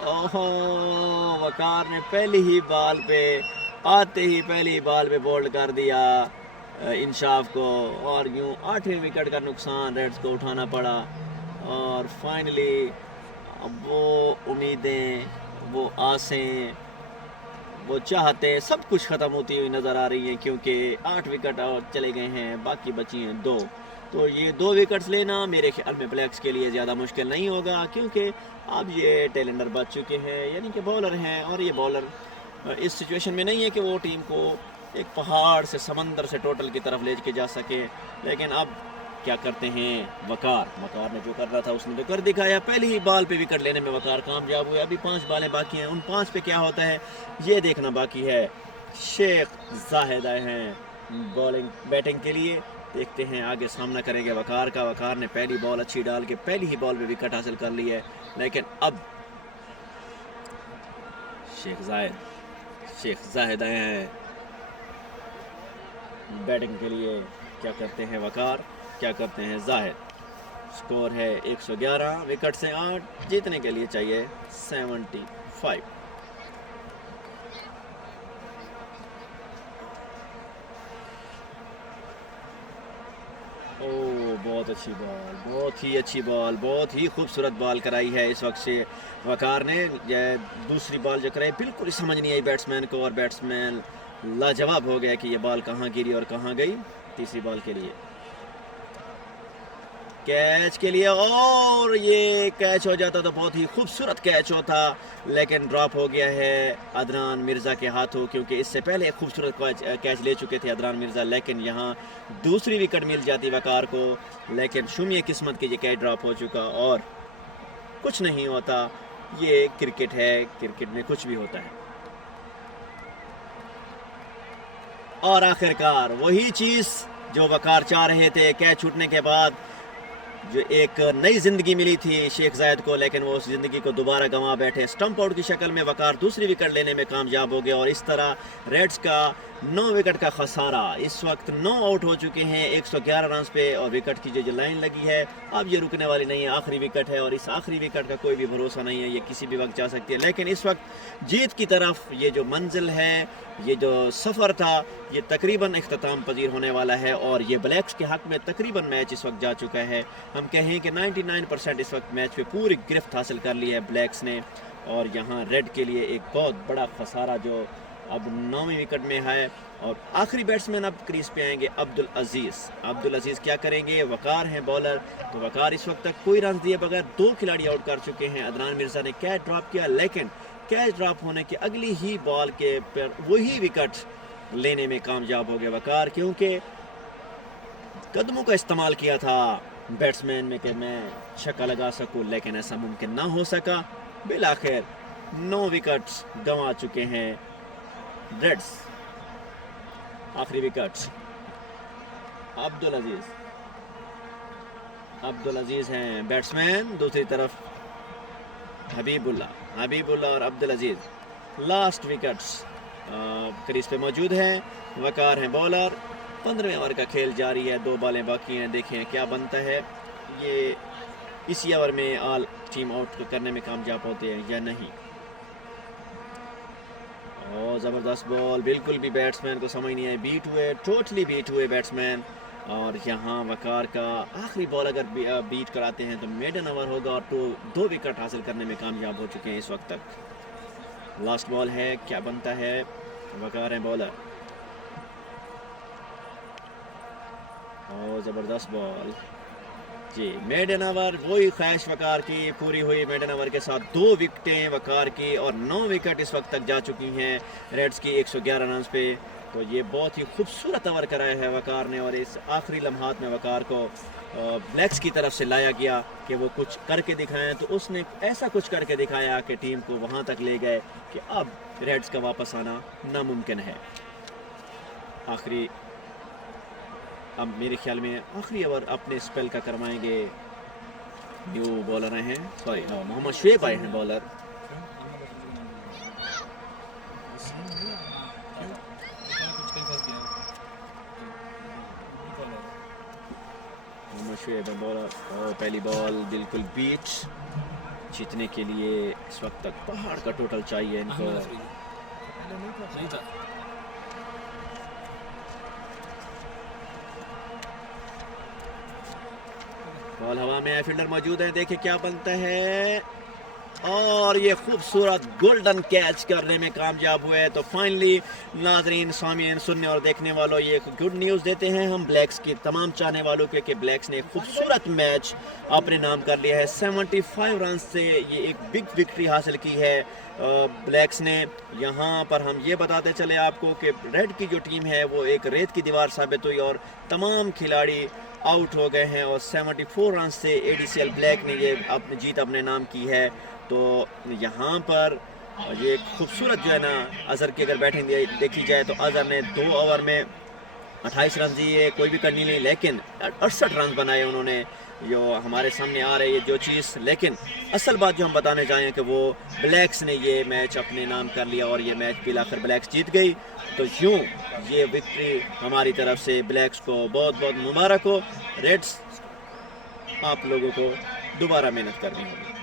ओहो, वकार ने पहली ही बॉल पे बोल्ड कर दिया इंसाफ को, और यूं 8वें विकेट का नुकसान रेड्स को उठाना पड़ा। और फाइनली वो उम्मीदें, वो आसें, वो चाहते सब कुछ ख़त्म होती हुई नज़र आ रही हैं, क्योंकि 8 विकेट और चले गए हैं, बाकी बची हैं 2। तो ये 2 विकेट्स लेना मेरे ख्याल में ब्लैक्स के लिए ज़्यादा मुश्किल नहीं होगा, क्योंकि अब ये टेलेंडर बच चुके हैं, यानी कि बॉलर हैं। और ये बॉलर इस सिचुएशन में नहीं है कि वो टीम को एक पहाड़ से, समंदर से टोटल की तरफ ले के जा सके। लेकिन अब क्या करते हैं वकार ने जो करना था उसने तो कर दिखाया। पहली ही बॉल पे विकेट लेने में वकार कामयाब हुए। अभी 5 बॉलें बाकी हैं, उन 5 पे क्या होता है ये देखना बाकी है। शेख जाहिद आए हैं बैटिंग के लिए, देखते हैं आगे सामना करेंगे वकार का। वकार ने पहली बॉल अच्छी डाल के पहली ही बॉल पे विकेट हासिल कर ली है, लेकिन अब शेख जाहिद आए हैं बैटिंग के लिए। क्या करते हैं वकार, क्या करते हैं जाहिद। स्कोर है 111, विकेट से 8, जीतने के लिए चाहिए 75। बहुत अच्छी बॉल, बहुत ही खूबसूरत बॉल कराई है इस वक्त से वकार ने। दूसरी बॉल जो कराई बिल्कुल समझ नहीं आई बैट्समैन को, और बैट्समैन लाजवाब हो गया कि ये बॉल कहाँ गिरी और कहाँ गई। तीसरी बॉल के लिए, कैच के लिए, और ये कैच हो जाता तो बहुत ही खूबसूरत कैच होता, लेकिन ड्रॉप हो गया है अदनान मिर्ज़ा के हाथों, क्योंकि इससे पहले एक खूबसूरत कैच ले चुके थे अदनान मिर्ज़ा। लेकिन यहाँ दूसरी विकेट मिल जाती वकार को, लेकिन शुम्य किस्मत के ये कैच ड्रॉप हो चुका और कुछ नहीं होता। ये क्रिकेट है, क्रिकेट में कुछ भी होता है। और आखिरकार वही चीज़ जो वकार चाह रहे थे, कैच छूटने के बाद जो एक नई ज़िंदगी मिली थी शेख जायद को, लेकिन वो उस ज़िंदगी को दोबारा गंवा बैठे। स्टंप आउट की शक्ल में वकार दूसरी विकेट लेने में कामयाब हो गया, और इस तरह रेड्स का 9 विकेट का खसारा। इस वक्त 9 आउट हो चुके हैं 111 रन पे, और विकेट की जो लाइन लगी है अब ये रुकने वाली नहीं है। आखिरी विकेट है, और इस आखिरी विकेट का कोई भी भरोसा नहीं है, ये किसी भी वक्त जा सकती है। लेकिन इस वक्त जीत की तरफ ये जो मंजिल है, ये जो सफ़र था, ये तकरीबन इख्तिताम पजीर होने वाला है, और ये ब्लैक्स के हक़ में तकरीबन मैच इस वक्त जा चुका है। हम कहें कि 99% इस वक्त मैच पे पूरी गिरफ्त हासिल कर ली है ब्लैक्स ने। और यहाँ रेड के लिए एक बहुत बड़ा खसारा जो अब 9वीं विकेट में है। और आखिरी बैट्समैन अब क्रीज पे आएंगे अब्दुल अजीज़ क्या करेंगे। वकार हैं बॉलर, तो वकार इस वक्त तक कोई रन दिए बगैर 2 खिलाड़ी आउट कर चुके हैं। अदनान मिर्ज़ा ने कैच ड्रॉप किया, लेकिन कैच ड्रॉप होने के अगली ही बॉल के पर वही विकेट लेने में कामयाब हो गए वकार, क्योंकि कदमों का इस्तेमाल किया था बैट्समैन में कि मैं छक्का लगा सकूं, लेकिन ऐसा मुमकिन ना हो सका। बिल आखिर 9 विकेट्स गंवा चुके हैं रेड्स। आखिरी विकेट अब्दुल अजीज़ हैं बैट्समैन, दूसरी तरफ हबीबुल्ला और अब्दुल अजीज़ लास्ट विकेट्स क्रीज पे मौजूद हैं। वकार हैं बॉलर। 15वें ओवर का खेल जारी है, 2 बॉलें बाकी हैं, देखें क्या बनता है। ये इसी ओवर में ऑल टीम आउट करने में कामयाब होते हैं या नहीं। और ज़बरदस्त बॉल, बिल्कुल भी बैट्समैन को समझ नहीं आई, टोटली बीट हुए बैट्समैन। और यहाँ वकार का आखिरी बॉल अगर बीट कराते हैं तो मेडन ओवर होगा, और 2 विकेट हासिल करने में कामयाब हो चुके हैं इस वक्त तक। लास्ट बॉल है, क्या बनता है। वकार हैं बॉलर, और ज़बरदस्त बॉल जी। मेडन ओवर, वही ख्वाहिश वकार की पूरी हुई। मेडन ओवर के साथ 2 विकेटें वकार की, और 9 विकेट इस वक्त तक जा चुकी हैं रेड्स की 111 रन पे। तो ये बहुत ही खूबसूरत ओवर कराया है वकार ने, और इस आखिरी लम्हात में वकार को ब्लैक्स की तरफ से लाया गया कि वो कुछ करके दिखाएं, तो उसने ऐसा कुछ करके दिखाया कि टीम को वहाँ तक ले गए कि अब रेड्स का वापस आना नामुमकिन है। आखिरी, अब मेरे ख्याल में आखिरी ओवर अपने स्पेल का करवाएंगे न्यू बॉलर आए हैं, सॉरी मोहम्मद शुएब आए हैं बॉलर। मोहम्मद शुएब बॉलर, और पहली बॉल बिल्कुल बीच, जीतने के लिए इस वक्त तक पहाड़ का टोटल चाहिए इनको। बॉल हवा में है, फील्डर मौजूद है, देखिए क्या बनता है, और ये खूबसूरत गोल्डन कैच करने में कामयाब हुए। तो फाइनली नाजरीन, सामीन, सुनने और देखने वालों, ये गुड न्यूज़ देते हैं हम ब्लैक्स की तमाम चाहने वालों के कि ब्लैक्स ने खूबसूरत मैच अपने नाम कर लिया है। 75 रन से ये एक बिग विक्ट्री हासिल की है ब्लैक्स ने। यहाँ पर हम ये बताते चले आपको कि रेड की जो टीम है वो एक रेत की दीवार साबित हुई और तमाम खिलाड़ी आउट हो गए हैं, और 74 रन से एडीसीएल ब्लैक ने ये अपनी जीत अपने नाम की है। तो यहाँ पर ये खूबसूरत जो है ना, अजहर की अगर बैटिंग देखी जाए तो अजहर ने 2 ओवर में 28 रन दिए, कोई भी करनी नहीं, लेकिन 68 रन बनाए उन्होंने, जो हमारे सामने आ रही है जो चीज़। लेकिन असल बात जो हम बताने जाएँ कि वो ब्लैक्स ने ये मैच अपने नाम कर लिया, और ये मैच बिलाखिर ब्लैक्स जीत गई। तो यूँ ये विक्ट्री हमारी तरफ से ब्लैक्स को बहुत बहुत मुबारक हो। रेड्स, आप लोगों को दोबारा मेहनत करनी होगी।